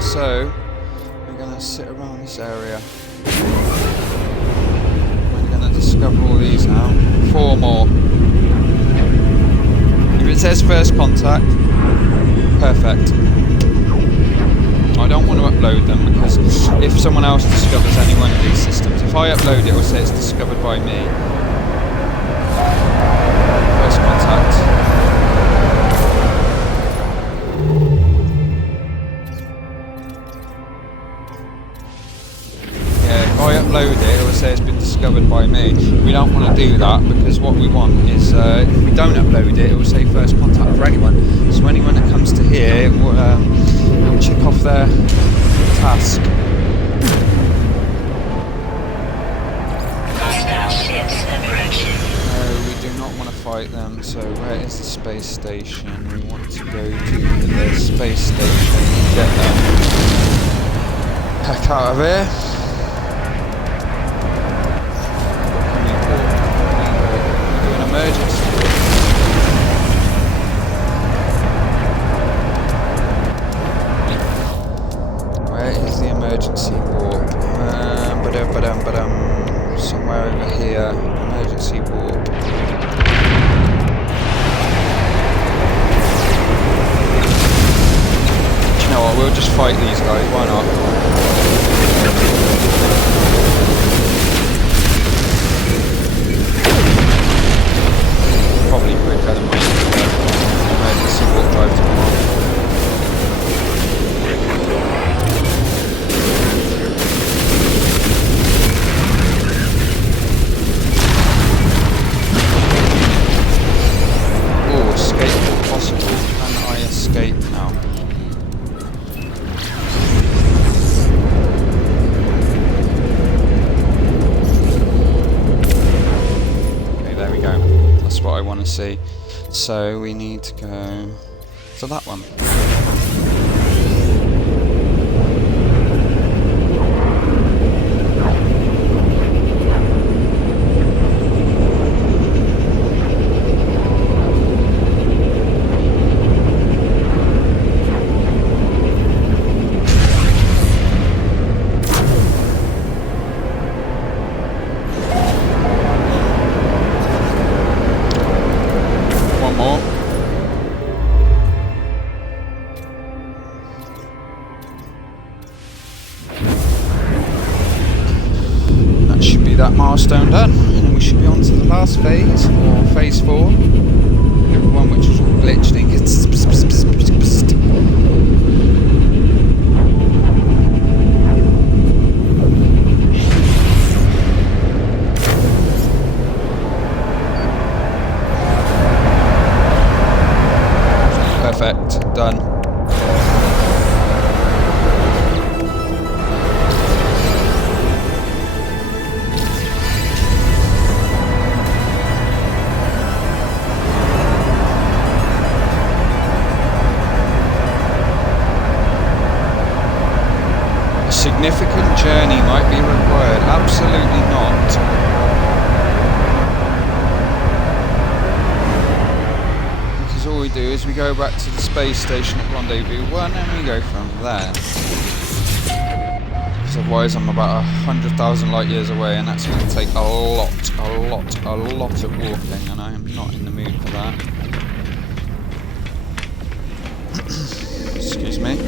So, we're going to sit around this area. We're going to discover all these now. 4 more. If it says first contact, perfect. I don't want to upload them because if someone else discovers any one of these systems, if I upload it, it will say it's discovered by me. First contact. If I upload it, it will say it's been discovered by me. We don't want to do that because what we want is, if we don't upload it, it will say first contact for anyone. So anyone that comes to here, it will check off their task. No, we do not want to fight them. So where is the space station? We want to go to the space station and get them. Heck out of here. Emergency. Where is the emergency warp? Somewhere over here. Emergency warp. Do you know what? We'll just fight these guys. Why not? Probably quicker than my emergency warp drive to come on. Oh, escape possible. Can I escape now? Okay, there we go. That's what I want to see. So we need to go to that one. more. That should be that milestone done, and we should be on to the last phase, or phase 4. The one which was all glitched and perfect, done. A significant journey might be required. Absolutely not. All we do is we go back to the space station at Rendezvous 1 and we go from there. Because otherwise I'm about 100,000 light years away, and that's going to take a lot of walking, and I am not in the mood for that. Excuse me.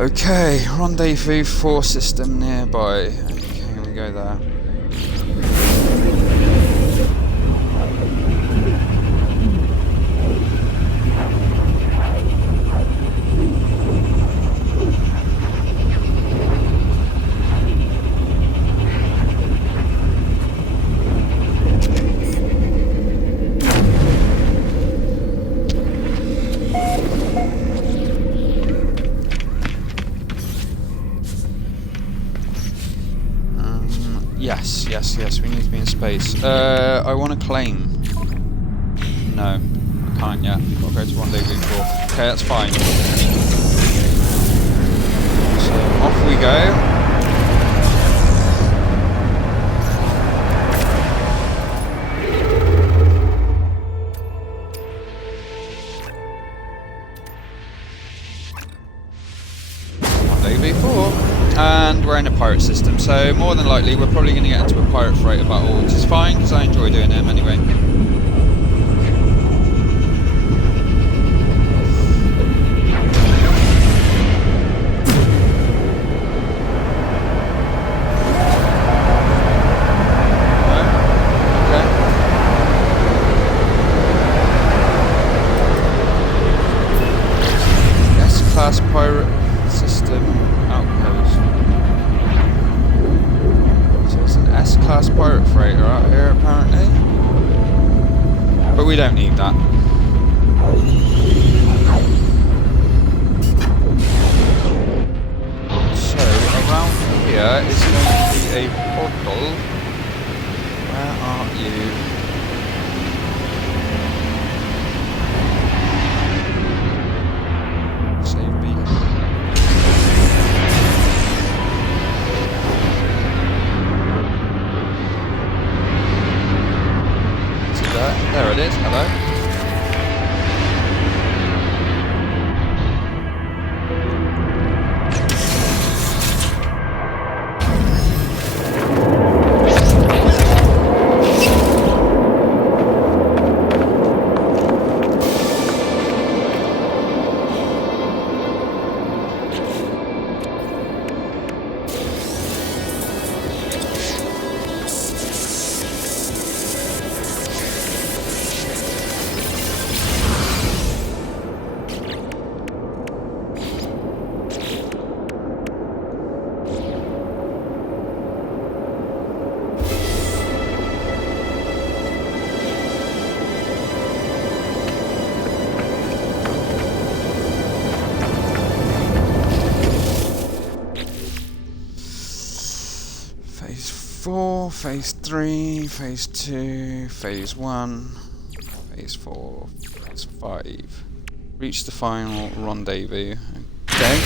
Okay, Rendezvous 4 system nearby. Okay, we go there. Yes, we need to be in space. I want to claim. No, I can't yet. I've got to go to Rendezvous 4. Okay, that's fine. So, off we go. Rendezvous 4. And we're in a pirate system, so more than likely we're probably going to get into a pirate freighter battle, which is fine because I enjoy doing them anyway. S-class pirate system outpost. So it's an S-class pirate freighter out here apparently. But we don't need that. So around here is going to be a portal. Where are you? There it is, hello. Phase 4, Phase 3, Phase 2, Phase 1, Phase 4, Phase 5. Reach the final rendezvous. Okay.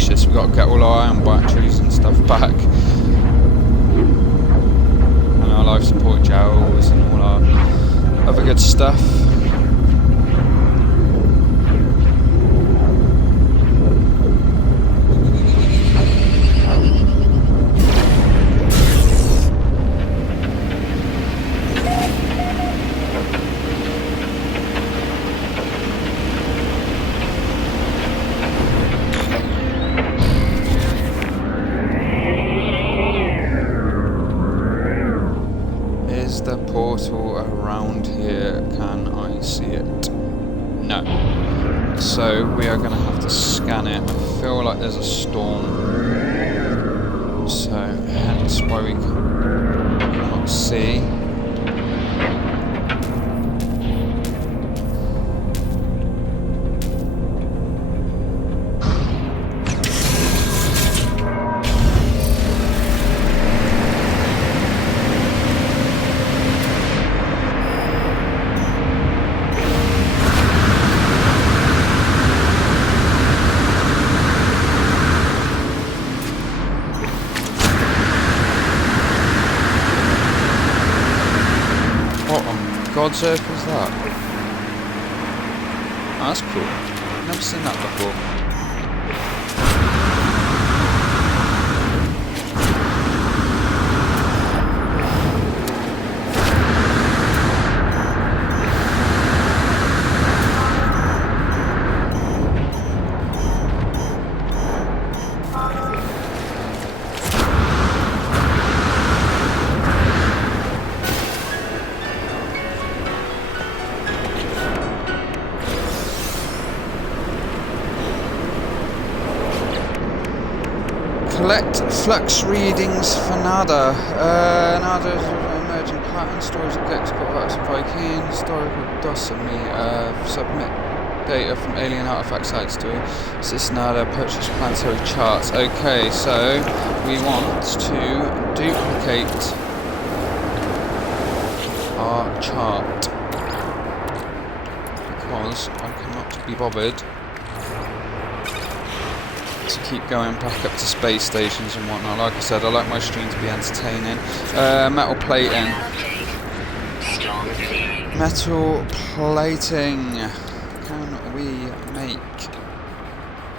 spacious. We've got to get all our iron batteries and stuff back. And our life support gels and all our other good stuff. Is the portal around here? Can I see it? No. So we are going to have to scan it. I feel like there's a storm. So hence why we cannot see. What on God's earth was that? Oh, that's cool. Never seen that before. Collect flux readings for NADA. NADA's emerging pattern, storage of Gexport Vax and Viking, historical dosimeter, submit data from alien artifact sites to assist NADA purchase planetary charts. Okay, so we want to duplicate our chart because I cannot be bothered to keep going back up to space stations and whatnot. Like I said, I like my stream to be entertaining. Metal plating. Metal plating. Can we make?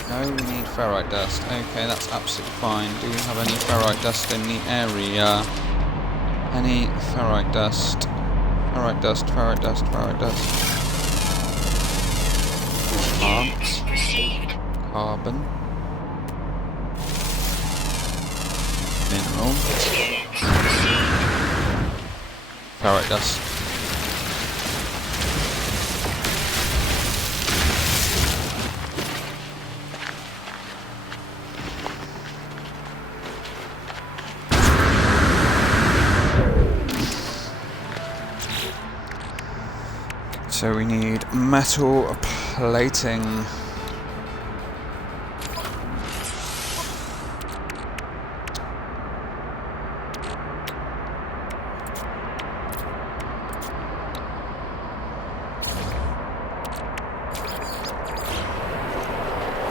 No, we need ferrite dust. Okay, that's absolutely fine. Do we have any ferrite dust in the area? Any ferrite dust? Ferrite dust, ferrite dust, ferrite dust. Carbon. Mineral. Ferrite dust. So we need metal plating.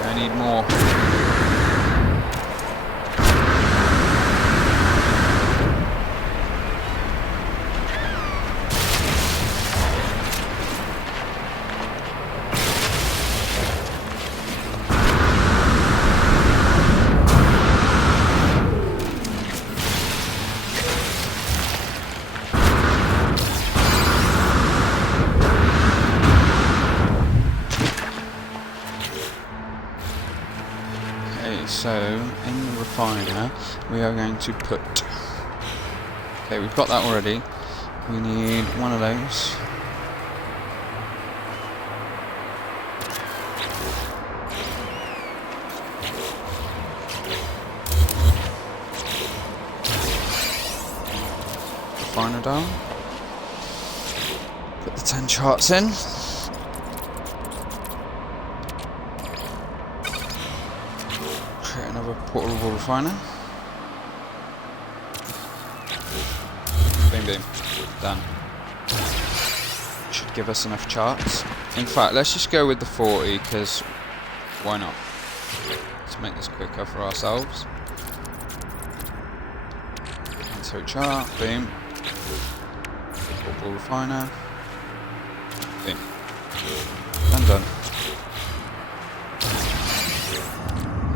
I need more. So, in the refiner, we are going to put... Okay, we've got that already. We need one of those. Refiner down. Put the 10 charts in. Another portable refiner. Boom, boom. Done. Should give us enough charts. In fact, let's just go with the 40, because why not? To to make this quicker for ourselves. Planetary chart, boom. Orbital refiner. Boom. And done.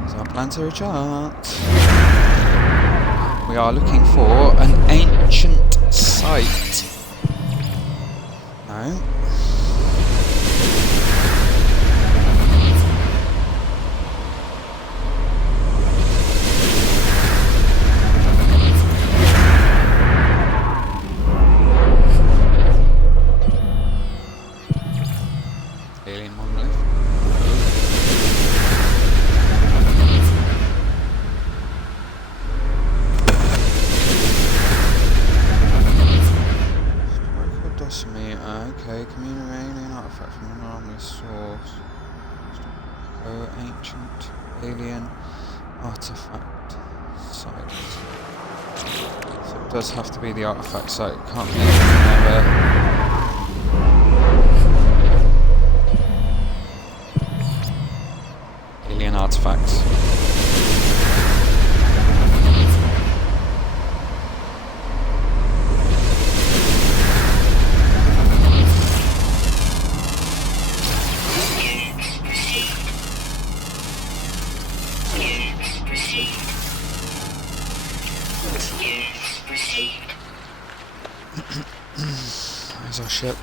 There's our planetary chart. We are looking for an ancient site. No. Alien monolith. Okay, communicating artifact from an anomalous source. Ancient alien artifact site. So it does have to be the artifact site. It can't be another. Alien artifacts. There's our ship.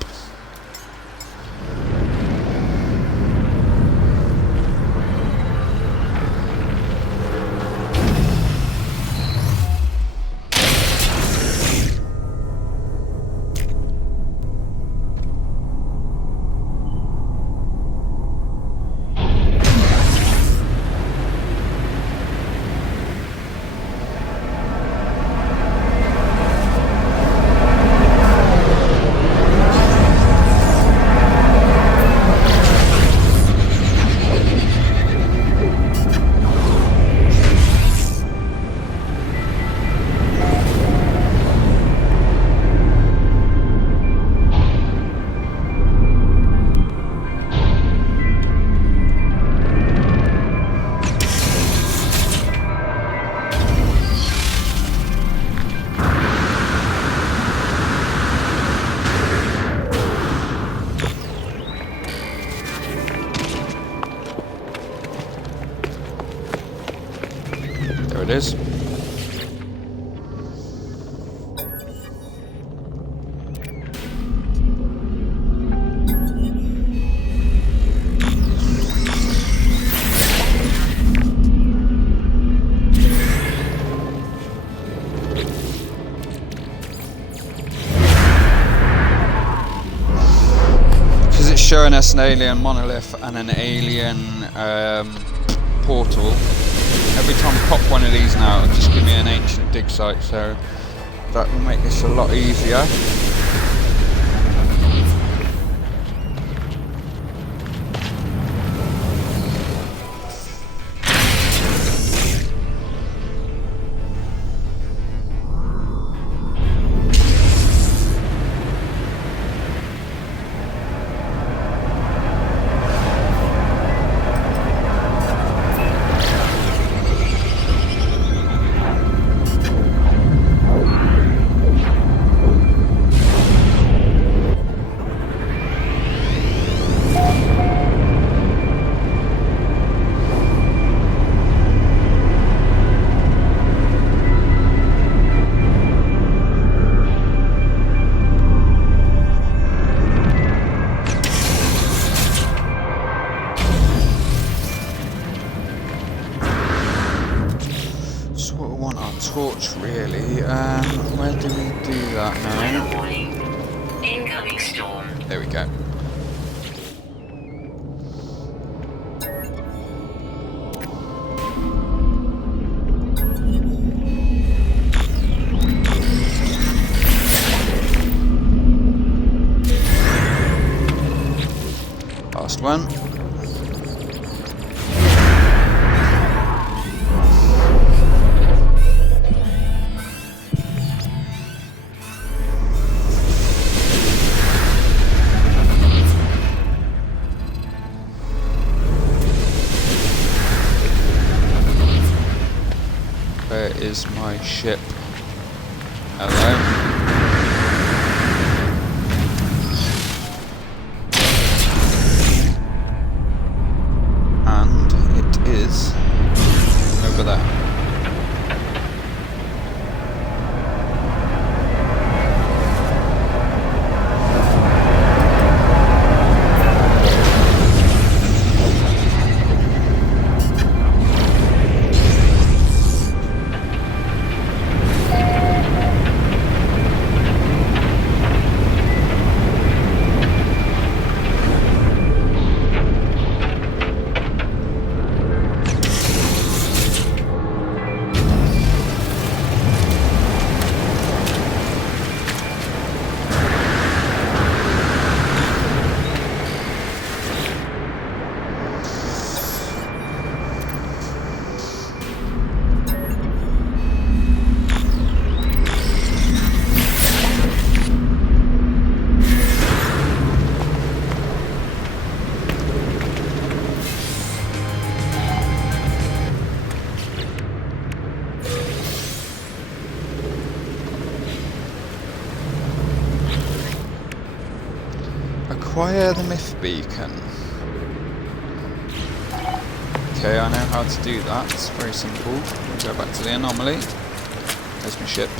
There it is. Because it's showing us an alien monolith and an alien portal. Every time I pop one of these now, it'll just give me an ancient dig site, so that will make this a lot easier. Torch, really. Where do we do that now? Warning. Incoming storm. There we go. Last one. Where is my ship? Hello? And it is over there. Acquire the myth beacon. Okay, I know how to do that. It's very simple. We'll go back to the anomaly. There's my ship.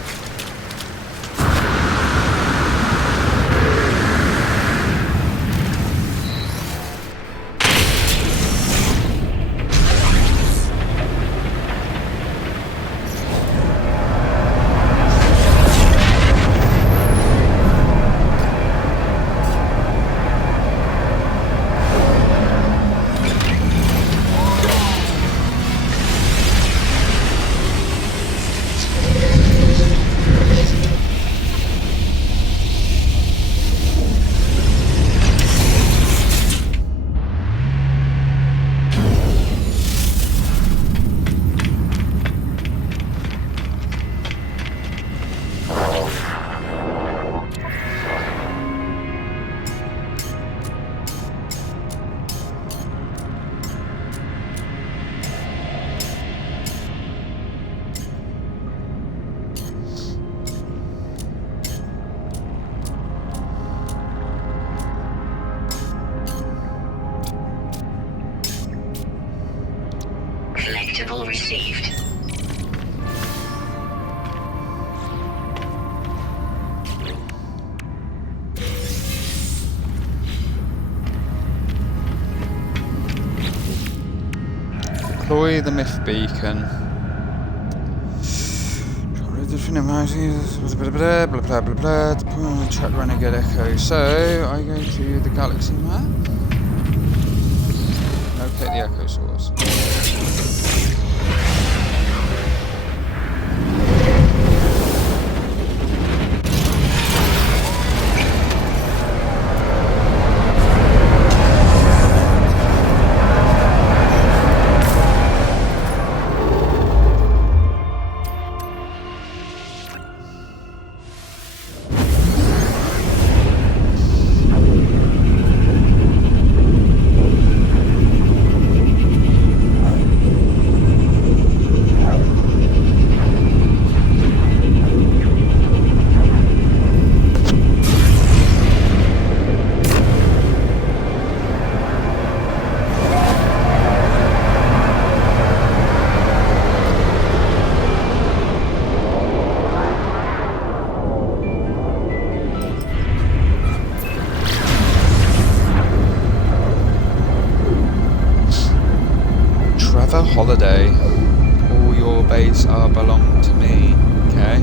Collectible received. Deploy the myth beacon. Blah blah blah blah blah. Track Renegade Echo. So I go to the galaxy map. Locate the echo source. Holiday. All your base are belong to me. Okay.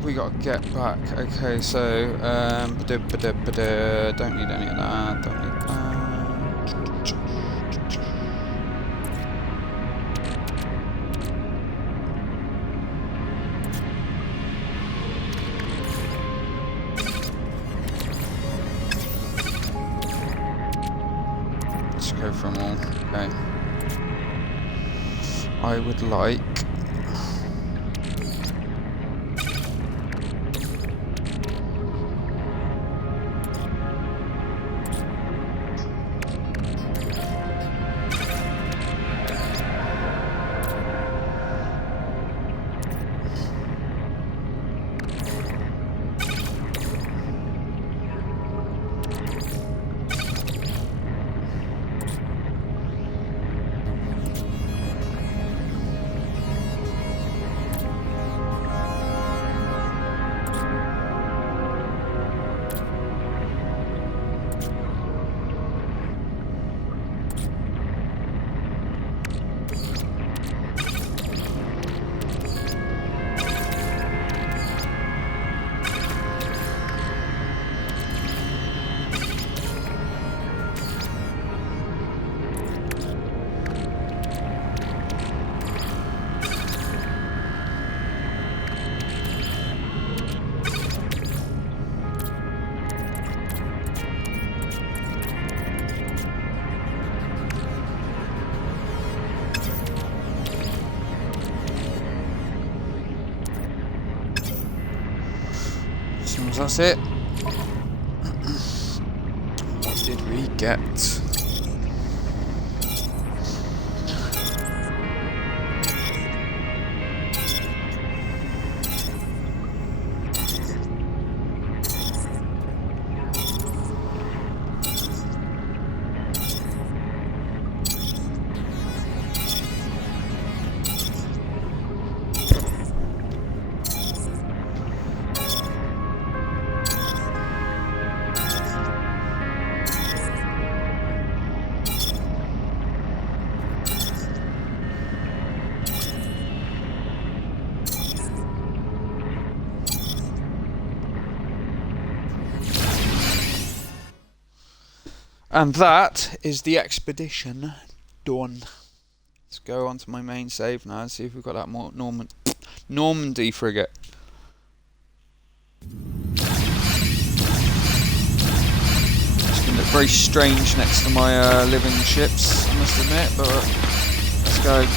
have we got to get back? Okay, so don't need any of that. Don't need that. Let's go from all. Okay. I would like. That's it. What did we get? And that is the expedition done. Let's go on to my main save now and see if we've got that more Normandy frigate. It's going to look very strange next to my living ships, I must admit, but let's go.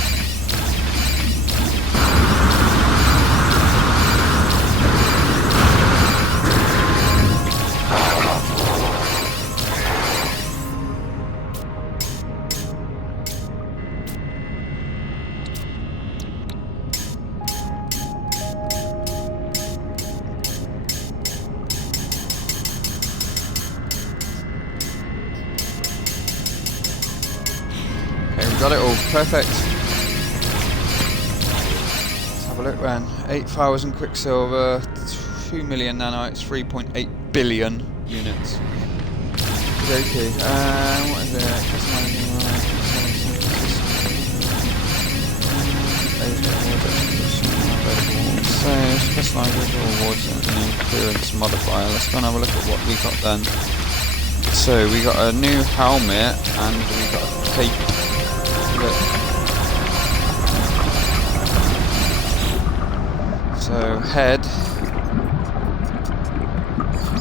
Got it all, perfect. Let's have a look then. 8,000 quicksilver, 2 million nanites, 3.8 billion units. Okay, what is it? So, specialised rewards and clearance modifier. Let's go and have a look at what we got then. So, we got a new helmet and we got a cape. So head,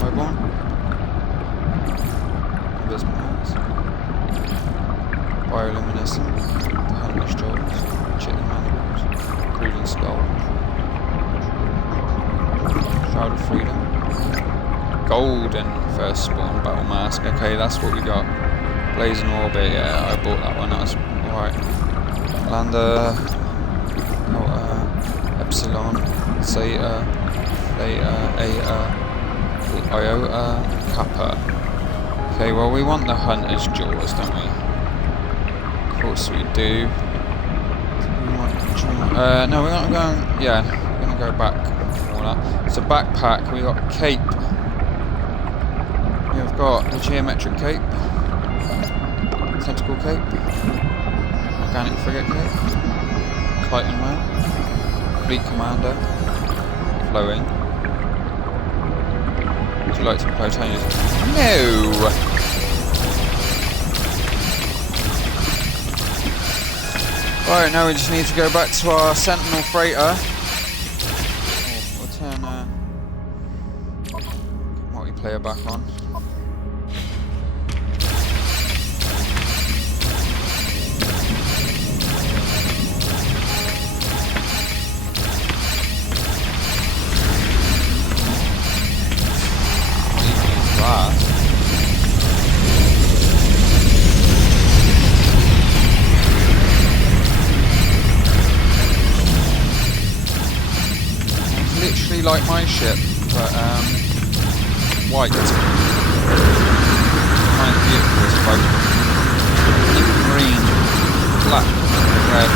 mobile, bioluminescent, the helmet jaws, chitin mandibles, brooding skull, shroud of freedom, golden first spawn battle mask. Okay, that's what we got. Blazing orbit, yeah, I bought that one. That's alright. Lander, Epsilon, Zeta, Theta, Eta, Iota, Kappa. Okay, well we want the Hunter's Jaws, don't we? Of course we do. No, we're not going. Yeah, we're gonna go back. All that. So backpack, we got cape. We've got the geometric cape. Tentacle cape, organic frigate cape, Titan man, fleet commander, flowing, Would you like to propose changes? No! Right, now we just need to go back to our Sentinel freighter. We'll turn multiplayer back on. Literally like my ship, but white. Mine is like green, black, red.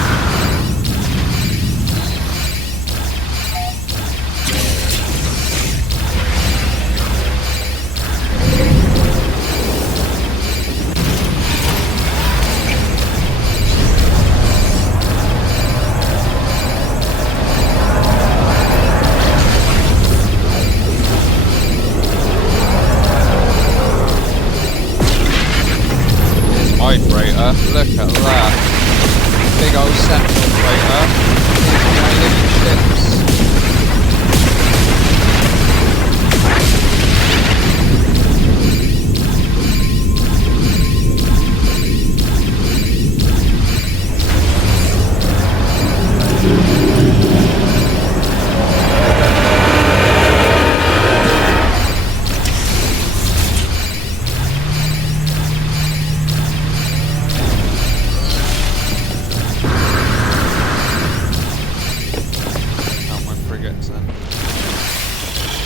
Look at that. Big old Sentinel freighter. These are my living ships.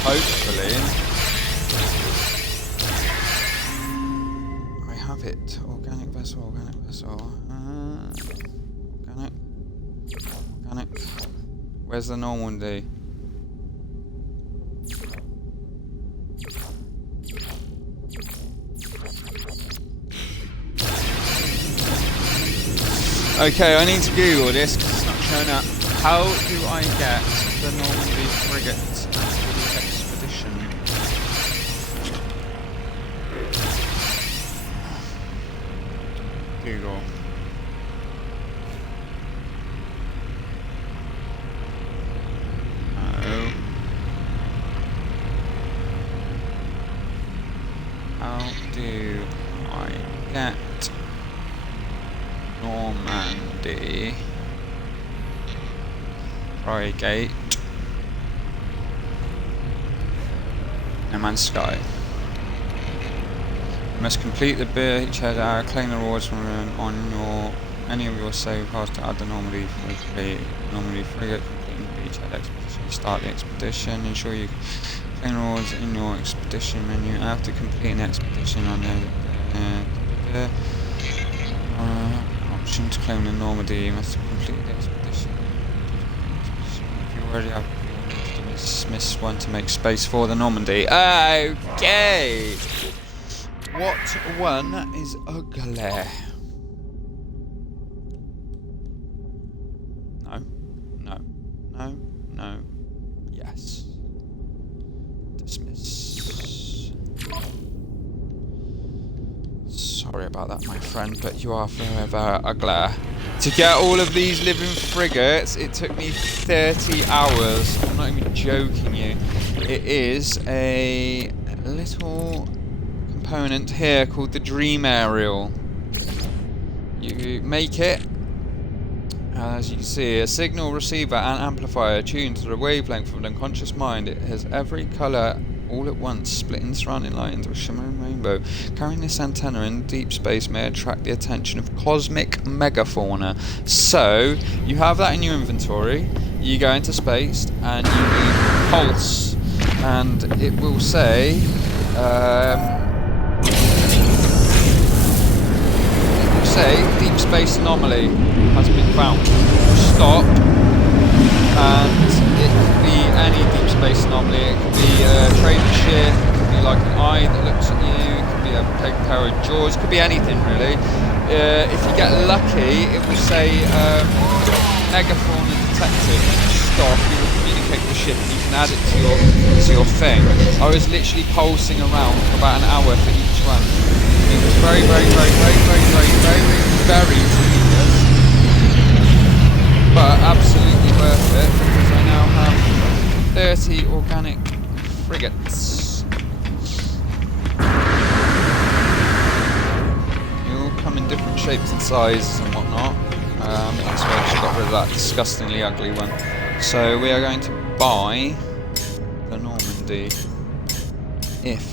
Hopefully, I have it. Organic vessel, organic vessel. Organic. Where's the Normandy? Okay, I need to Google this because it's not showing up. How do I get the Normandy frigate after the expedition? Google. No. How do I get Normandy frigate No Man's Sky? You must complete the beachhead hour, claim the rewards from on any of your save files to add the Normandy frigate, completing the beachhead expedition. Start the expedition, ensure you claim rewards in your expedition menu. After completing the expedition on the option to claim the Normandy, you must complete the expedition. If you already have, you will need to dismiss one to make space for the Normandy. Okay! What one is ugly? No. Yes. Dismiss. Sorry about that, my friend, but you are forever ugly. To get all of these living frigates, it took me 30 hours. I'm not even joking you. It is a little component here called the Dream Aerial. You make it, as you can see, a signal receiver and amplifier tuned to the wavelength of the unconscious mind. It has every colour all at once, splitting the surrounding light into a shimmering rainbow. Carrying this antenna in deep space may attract the attention of cosmic megafauna. So, you have that in your inventory, you go into space, and you need pulse, and it will say, deep space anomaly has been found. Stop, and it could be any deep space anomaly. It could be a trading ship, it could be like an eye that looks at you, it could be a pair of jaws, it could be anything really. If you get lucky, it will say megafauna detected. Stop, you will communicate check the ship and you can add it to your thing. I was literally pulsing around for about an hour for each one. It was very tedious, but absolutely worth it because I now have 30 organic frigates. They all come in different shapes and sizes and whatnot. That's why I just got rid of that disgustingly ugly one. So we are going to buy the Normandy if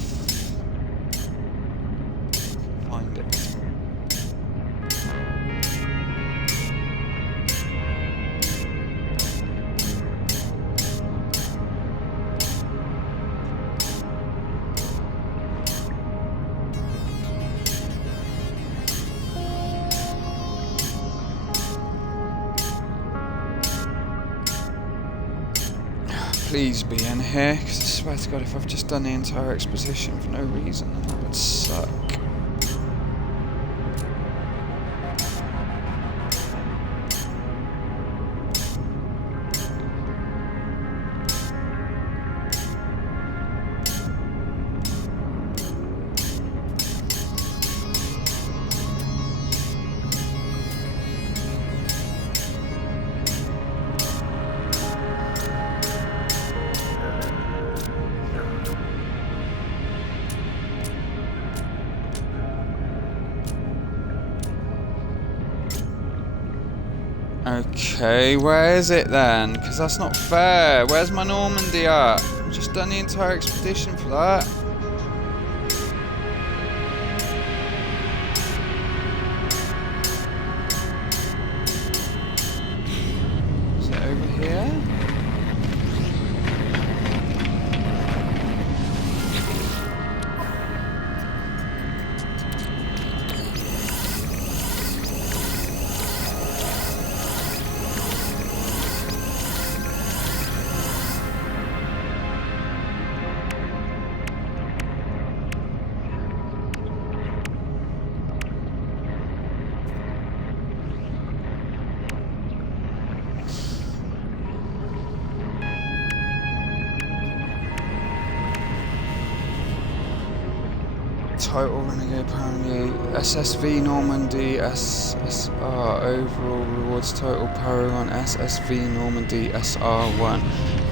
find it. Please be in here, because I swear to God, if I've just done the entire exposition for no reason, then that would suck. Okay, where is it then? Because that's not fair. Where's my Normandy at? I've just done the entire expedition for that. Is it over here? Total Renegade apparently SSV Normandy SSR overall rewards total Paragon SSV Normandy SR1.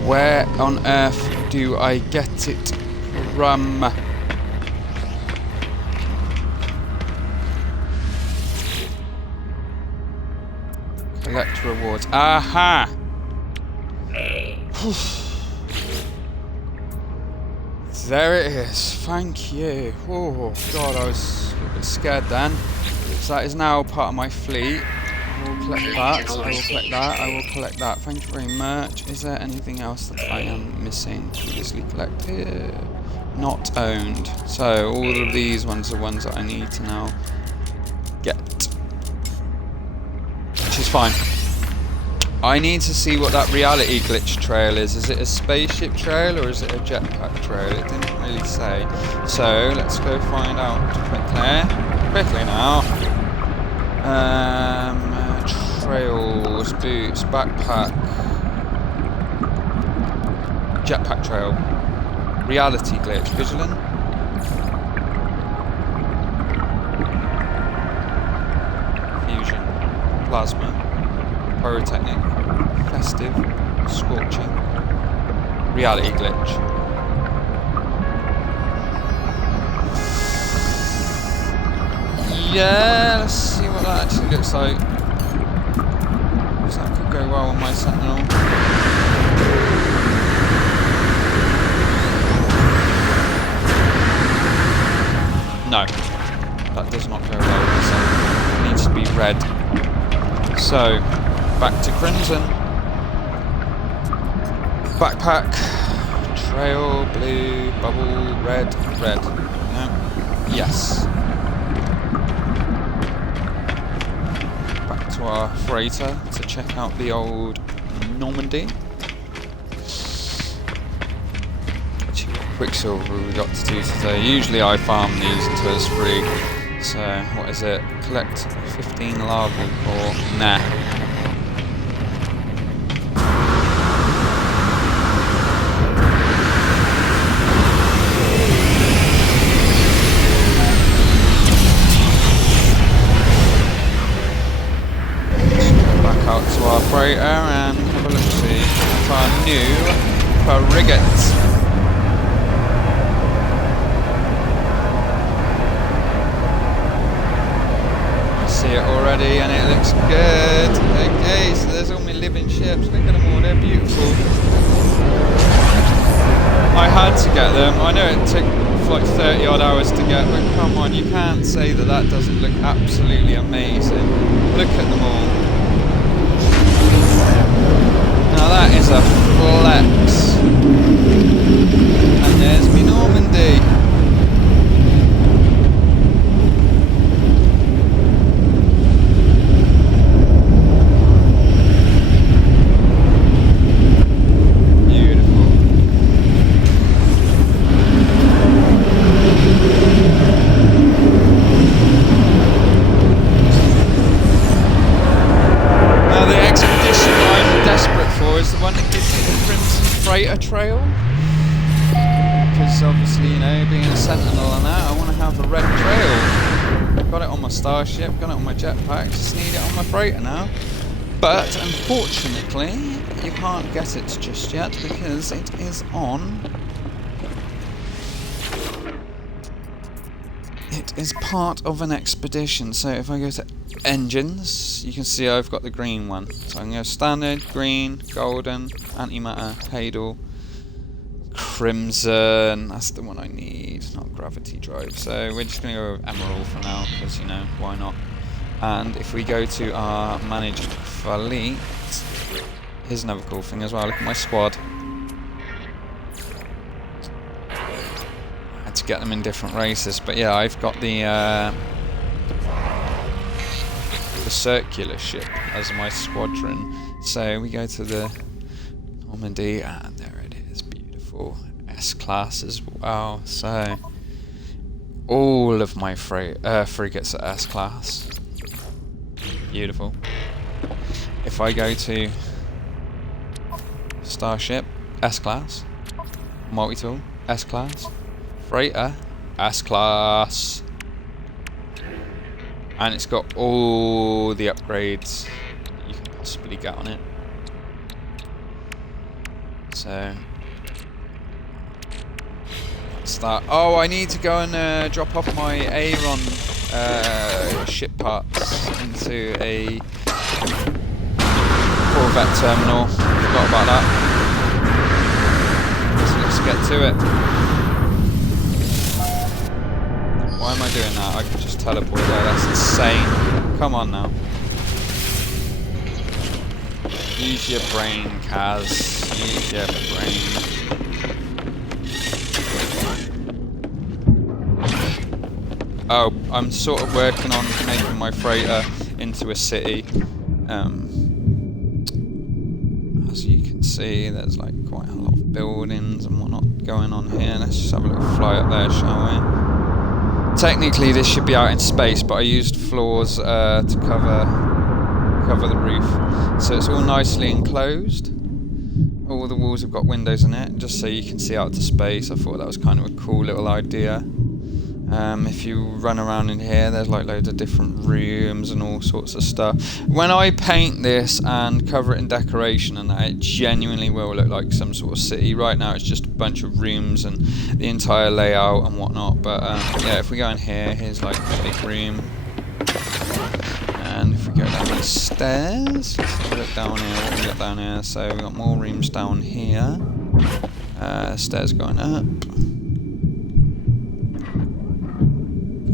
Where on earth do I get it from? Collect rewards. Aha! There it is, thank you. Oh god, I was a bit scared then. So that is now part of my fleet. I will collect that, I will collect that, I will collect that. Thank you very much. Is there anything else that I am missing? Previously collected? Not owned. So all of these ones are ones that I need to now get. Which is fine. I need to see what that reality glitch trail is. Is it a spaceship trail or is it a jetpack trail? It didn't really say. So let's go find out quickly now. Trails, boots, backpack, jetpack trail, reality glitch, vigilant. Fusion, plasma. Pyrotechnic, festive, scorching, reality glitch. Yeah, let's see what that actually looks like. So that could go well on my Sentinel. No, that does not go well with the Sentinel. It needs to be red. So, back to Crimson. Backpack. Trail, blue, bubble, red. No. Yes. Back to our freighter to check out the old Normandy. Actually, what Quicksilver we got to do today. Usually I farm these until it's free. So, what is it? Collect 15 larval core. Nah. freighter and have a look see at our new frigate. See it already and it looks good. Okay, so there's all my living ships. Look at them all, they're beautiful. I had to get them. I know it took like 30 odd hours to get, but come on, you can't say that that doesn't look absolutely amazing. Look at them all. Now that is a flex. And there's me Normandy. Trail, because obviously, you know, being a sentinel and that, I want to have a red trail. Got it on my starship, got it on my jetpack, just need it on my freighter now. But unfortunately, you can't get it just yet because it is on. It is part of an expedition. So if I go to engines, you can see I've got the green one. So I'm going to standard, green, golden, antimatter, Hadal, crimson. That's the one I need, not gravity drive. So we're just going to go with emerald for now, because, you know, why not? And if we go to our managed fleet, here's another cool thing as well. Look at my squad. I had to get them in different races, but yeah, I've got the circular ship as my squadron. So we go to the Normandy, and there it is, beautiful S-class as well. So all of my frigates are S-class. Beautiful. If I go to Starship, S-class, multi-tool, S-class, freighter, S-class, and it's got all the upgrades you can possibly get on it. So that's that. Oh, I need to go and drop off my Aeron ship parts into a Corvette terminal. Forgot about that. So let's get to it. Why am I doing that? I could just teleport there. That's insane. Come on now. Use your brain, Kaz. Use your brain. Oh, I'm sort of working on making my freighter into a city. As you can see, there's like quite a lot of buildings and whatnot going on here. Let's just have a little fly up there, shall we? Technically, this should be out in space, but I used floors to cover the roof, so it's all nicely enclosed. All the walls have got windows in it, just so you can see out to space. I thought that was kind of a cool little idea. If you run around in here, there's like loads of different rooms and all sorts of stuff. When I paint this and cover it in decoration and that, it genuinely will look like some sort of city. Right now it's just a bunch of rooms and the entire layout and whatnot, but yeah, if we go in here, here's like a big room. And if we go down the stairs, let's have a look down here, what we got down here. So we've got more rooms down here. Stairs going up.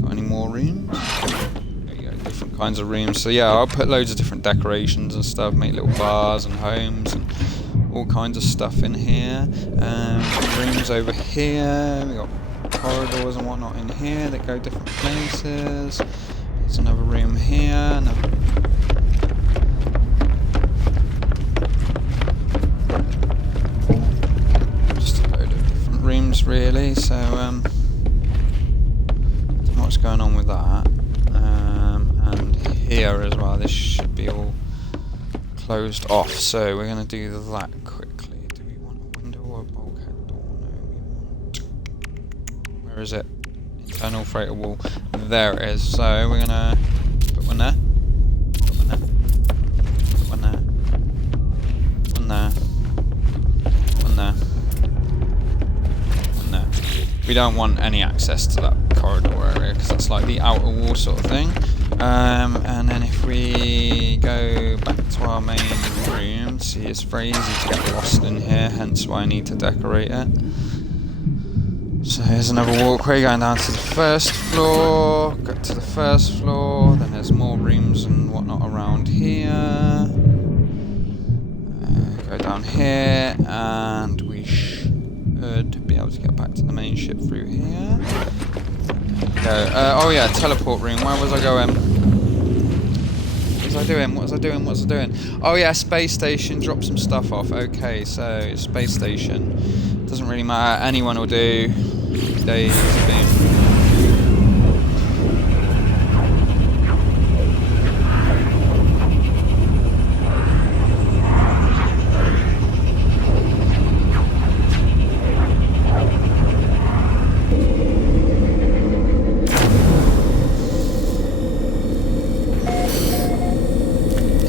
Got any more rooms? There you go, different kinds of rooms. So yeah, I'll put loads of different decorations and stuff, make little bars and homes and all kinds of stuff in here. Rooms over here, we got corridors and whatnot in here that go different places. There's another room here, just a load of different rooms really, so don't know what's going on with that. And here as well, this should be all closed off, so we're going to do that quickly. Do we want a window or a bulkhead door? No, we want... Where is it? Internal freighter wall. There it is. So we're gonna put one there. Put one there. Put one there. there. One there. One there. We don't want any access to that corridor area because that's like the outer wall sort of thing. And then if we go back to our main room, see, it's very easy to get lost in here, hence why I need to decorate it. So here's another walkway going down to the first floor, go to the first floor, then there's more rooms and whatnot around here. Go down here, and we should be able to get back to the main ship through here. Oh yeah, teleport room. Where was I going? What was I doing? What was I doing? What was I doing? Oh yeah, space station. Drop some stuff off. Okay, so space station. Doesn't really matter. Anyone will do. Days beam.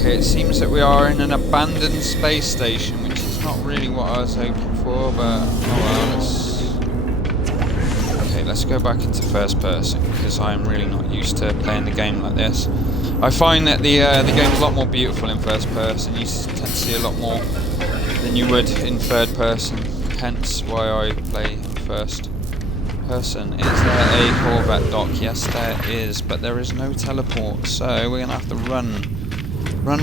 It seems that we are in an abandoned space station, which is not really what I was hoping for, but oh well, let's go back into first person, because I'm really not used to playing the game like this. I find that the game's a lot more beautiful in first person. You tend to see a lot more than you would in third person, hence why I play in first person. Is there a Corvette dock? Yes there is, but there is no teleport, so we're gonna have to run. Run.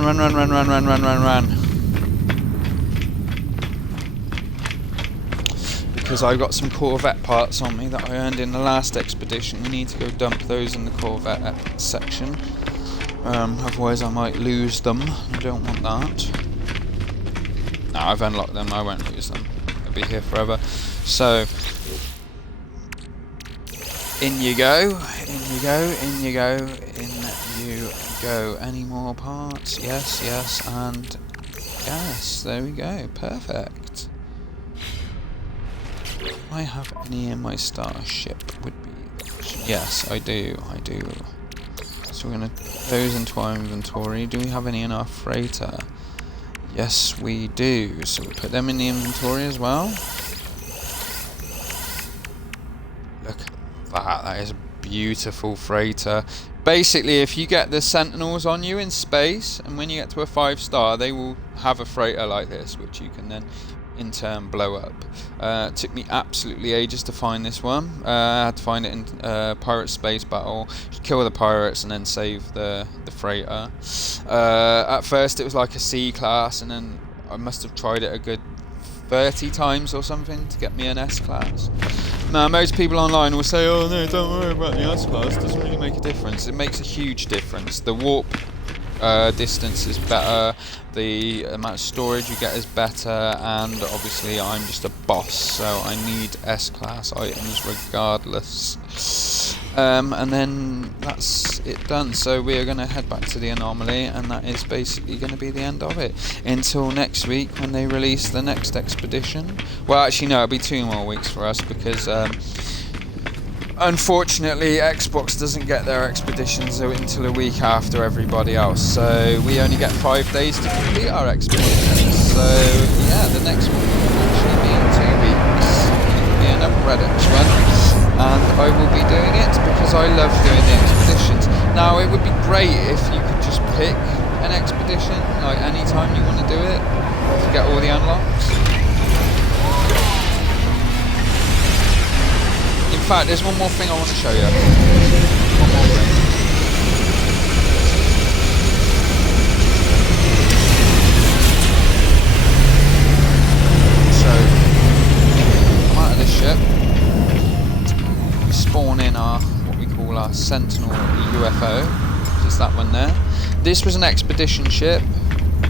Because I've got some Corvette parts on me that I earned in the last expedition. We need to go dump those in the Corvette section. Otherwise I might lose them. I don't want that. No, I've unlocked them, I won't lose them. They'll be here forever. So, in you go, in you go, in you go, in you go. Any more parts? Yes, yes, and yes. There we go. Perfect. Do I have any in my starship? Would be yes, I do. So we're gonna put those into our inventory. Do we have any in our freighter? Yes, we do. So we put them in the inventory as well. Look at that. That is a beautiful freighter. Basically, if you get the Sentinels on you in space, and when you get to a 5-star, they will have a freighter like this, which you can then in turn blow up. It took me absolutely ages to find this one. I had to find it in Pirate Space Battle, kill the pirates and then save the freighter. At first it was like a C class, and then I must have tried it a good 30 times or something to get me an S class. Now most people online will say, oh no, don't worry about the S class, it doesn't really make a difference. It makes a huge difference. The warp distance is better, the amount of storage you get is better, and obviously I'm just a boss, so I need S-class items regardless. And then that's it done. So we are going to head back to the anomaly, and that is basically going to be the end of it. Until next week when they release the next expedition. Well, actually no, it'll be 2 more weeks for us because unfortunately Xbox doesn't get their expeditions until a week after everybody else. So we only get 5 days to complete our expedition. So yeah, the next one will actually be in 2 weeks. It'll be another Redux one. And I will be doing it because I love doing the expeditions. Now, it would be great if you could just pick an expedition, like any time you want to do it, to get all the unlocks. In fact, there's one more thing I want to show you. One more thing. So, I'm out of this ship. Spawn in our, what we call our Sentinel UFO, which is that one there. This was an expedition ship.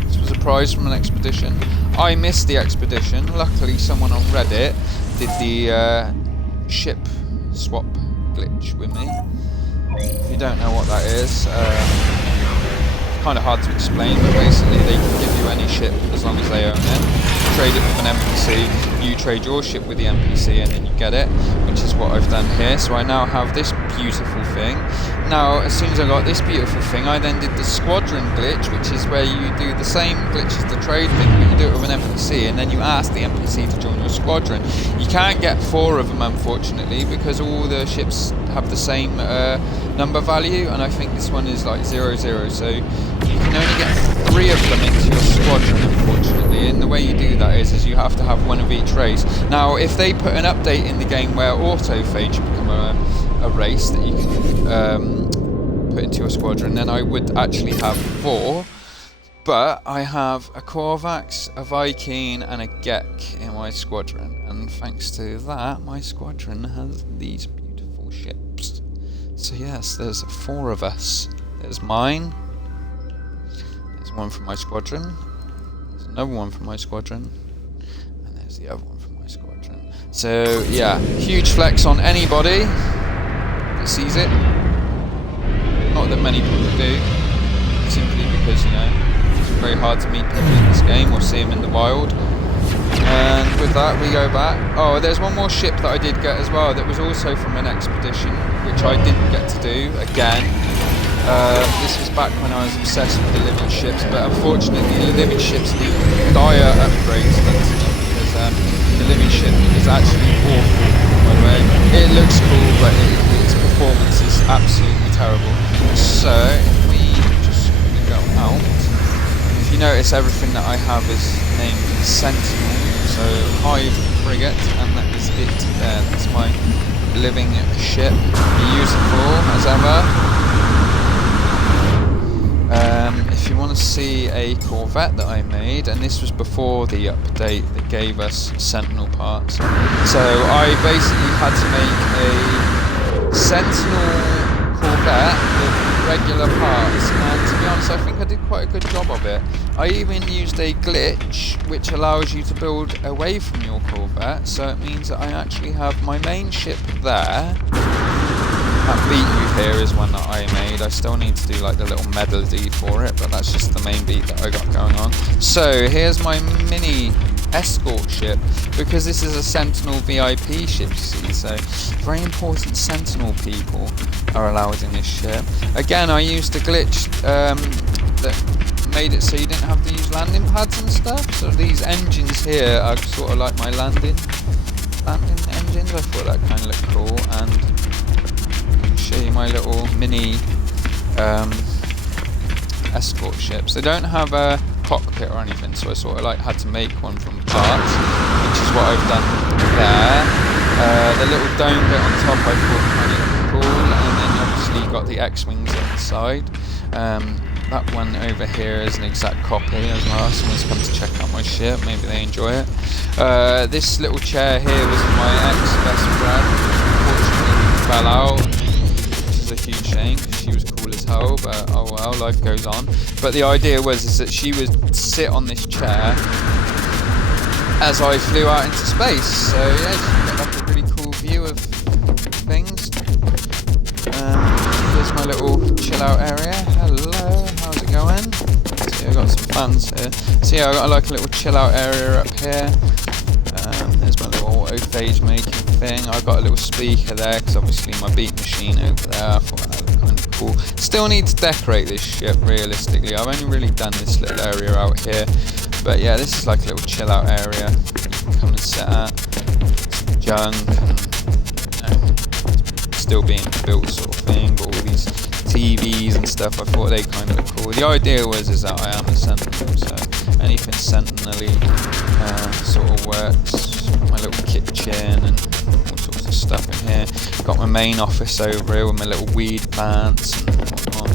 This was a prize from an expedition. I missed the expedition. Luckily someone on Reddit did the ship swap glitch with me. If you don't know what that is, kind of hard to explain, but basically they can give you any ship as long as they own it. Trade it with an NPC, you trade your ship with the NPC, and then you get it, which is what I've done here. So I now have this beautiful thing. Now, as soon as I got this beautiful thing, I then did the squadron glitch, which is where you do the same glitch as the trade thing, but you do it with an NPC, and then you ask the NPC to join your squadron. You can't get 4 of them, unfortunately, because all the ships have the same number value, and I think this one is like 00, so you can only get 3 of them into your squadron, unfortunately. And the way you do that is you have to have 1 of each race. Now, if they put an update in the game where autophage become a race that you can put into your squadron, then I would actually have 4. But I have a Korvax, a Viking, and a Gek in my squadron, and thanks to that, my squadron has these beautiful ships. So yes, there's 4 of us. There's mine. There's one from my squadron. There's another one from my squadron, and there's the other one from my squadron. So yeah, huge flex on anybody that sees it. Not that many people do, simply because, you know, it's very hard to meet people in this game or see them in the wild. And with that, we go back. Oh, there's one more ship that I did get as well that was also from an expedition, which I didn't get to do again. This was back when I was obsessed with the living ships, but unfortunately the living ships need dire upgrades because the living ship is actually awful, by the way. It looks cool, but its performance is absolutely terrible. So, if we just go out, if you notice, everything that I have is named Sentinel, so Hive Frigate, and that is it there. That's my living ship, beautiful as ever. If you want to see a Corvette that I made, and this was before the update that gave us Sentinel parts, so I basically had to make a Sentinel Corvette with regular parts, and to be honest, I think I did quite a good job of it. I even used a glitch which allows you to build away from your Corvette, so it means that I actually have my main ship there. That beat you here is one that I made. I still need to do like the little melody for it, but that's just the main beat that I got going on. So here's my mini escort ship, because this is a Sentinel VIP ship, you see, so very important Sentinel people are allowed in this ship. Again, I used a glitch that made it so you didn't have to use landing pads and stuff, so these engines here are sort of like my landing engines. I thought that kind of looked cool, and show you my little mini escort ships. They don't have a cockpit or anything, so I sort of like had to make one from parts, which is what I've done there. The little dome bit on top I thought kind of looked cool, and then obviously you've got the X-wings on the side. That one over here is an exact copy as well. Someone's come to check out my ship, maybe they enjoy it. This little chair here was my ex-best friend, unfortunately fell out. A huge shame because she was cool as hell, but oh well, life goes on. But the idea was that she would sit on this chair as I flew out into space, so yeah, you can get like a really cool view of things. Here's my little chill out area. Hello, how's it going? See, I've got some fans here. So yeah, I've got like a little chill out area up here. There's my little autophage making thing. I've got a little speaker there because obviously my beat machine over there. I thought that looked kind of cool. Still need to decorate this ship realistically. I've only really done this little area out here, but yeah, this is like a little chill out area you can come and sit at. Some junk and, you know, still being built sort of thing. But all these TVs and stuff, I thought they kind of look cool. The idea is that I am a Sentinel, so anything Sentinel-y sort of works. My little kitchen and all sorts of stuff in here. Got my main office over here with my little weed plants and whatnot.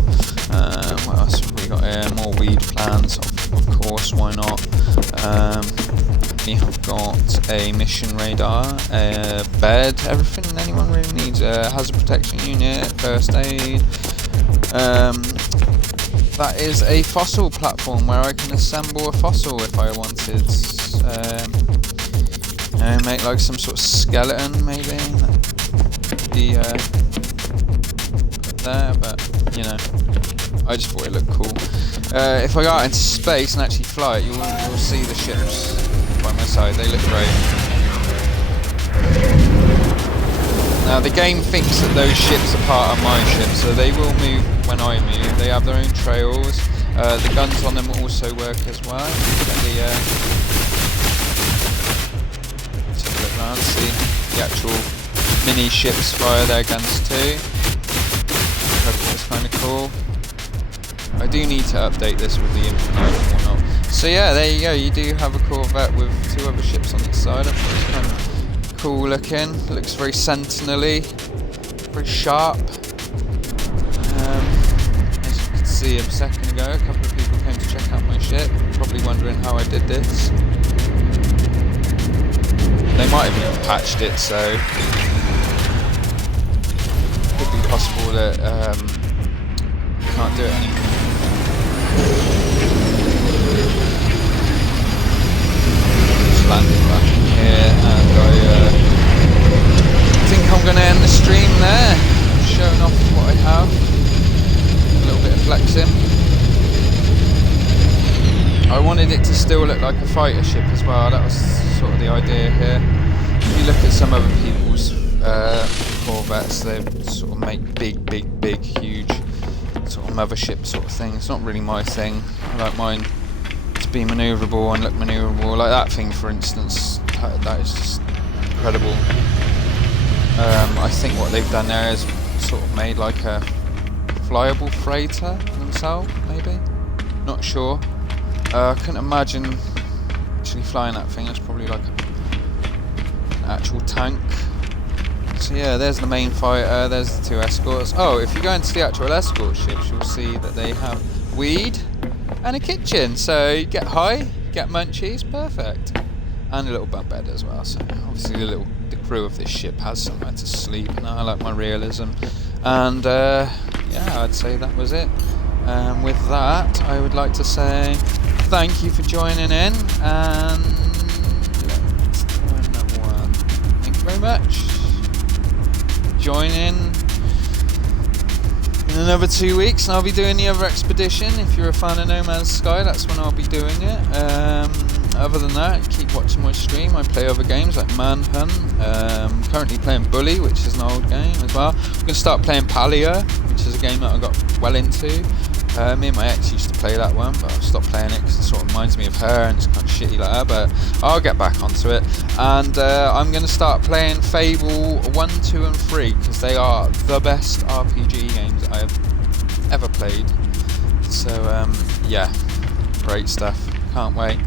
What else have we got here? More weed plants, of course, why not? We have got a mission radar, a bed, everything anyone really needs. A hazard protection unit, first aid. That is a fossil platform where I can assemble a fossil if I wanted. Make like some sort of skeleton, maybe. That'd be there, but you know, I just thought it looked cool. If I go out into space and actually fly it, you'll see the ships by my side. They look great. Now the game thinks that those ships are part of my ship, so they will move when I move. They have their own trails. The guns on them also work as well. Let's have a look around, see the actual mini ships fire their guns too. That's kind of cool. I do need to update this with the Infinite and whatnot. So yeah, there you go. You do have a Corvette with 2 other ships on its side. I thought it was kind of cool looking. It looks very sentinel-y, very sharp. As you could see a second ago, a couple of people came to check out my ship, probably wondering how I did this. They might have even patched it, so it could be possible that you can't do it anymore. Just landed back in here, and I think I'm going to end the stream there, showing off what I have, a little bit of flexing. I wanted it to still look like a fighter ship as well. That was sort of the idea here. If you look at some other people's Corvettes, they sort of make big, huge sort of mothership sort of thing. It's not really my thing. I like mine to be manoeuvrable and look manoeuvrable. Like that thing, for instance, that is just incredible. I think what they've done there is sort of made like a flyable freighter themselves, maybe. Not sure. I couldn't imagine actually flying that thing. It's probably like an actual tank. So yeah, there's the main fighter, there's the 2 escorts. Oh, if you go into the actual escort ships, you'll see that they have weed and a kitchen. So you get high, get munchies, perfect. And a little bunk bed as well. So obviously the crew of this ship has somewhere to sleep, and I like my realism. And yeah, I'd say that was it. With that, I would like to say thank you for joining in, and let's do another one. Thank you very much. Join in another 2 weeks, and I'll be doing the other expedition. If you're a fan of No Man's Sky, that's when I'll be doing it. Other than that, keep watching my stream. I play other games like Manhunt. Currently playing Bully, which is an old game as well. I'm going to start playing Palia, which is a game that I got well into. Me and my ex used to play that one, but I've stopped playing it because it sort of reminds me of her and it's kind of shitty like her, but I'll get back onto it. And I'm going to start playing Fable 1, 2 and 3 because they are the best RPG games I have ever played. So yeah, great stuff. Can't wait.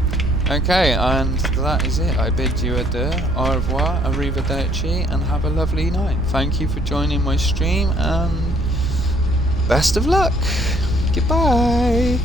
Okay, and that is it. I bid you adieu, au revoir, arrivederci, and have a lovely night. Thank you for joining my stream, and best of luck. Goodbye.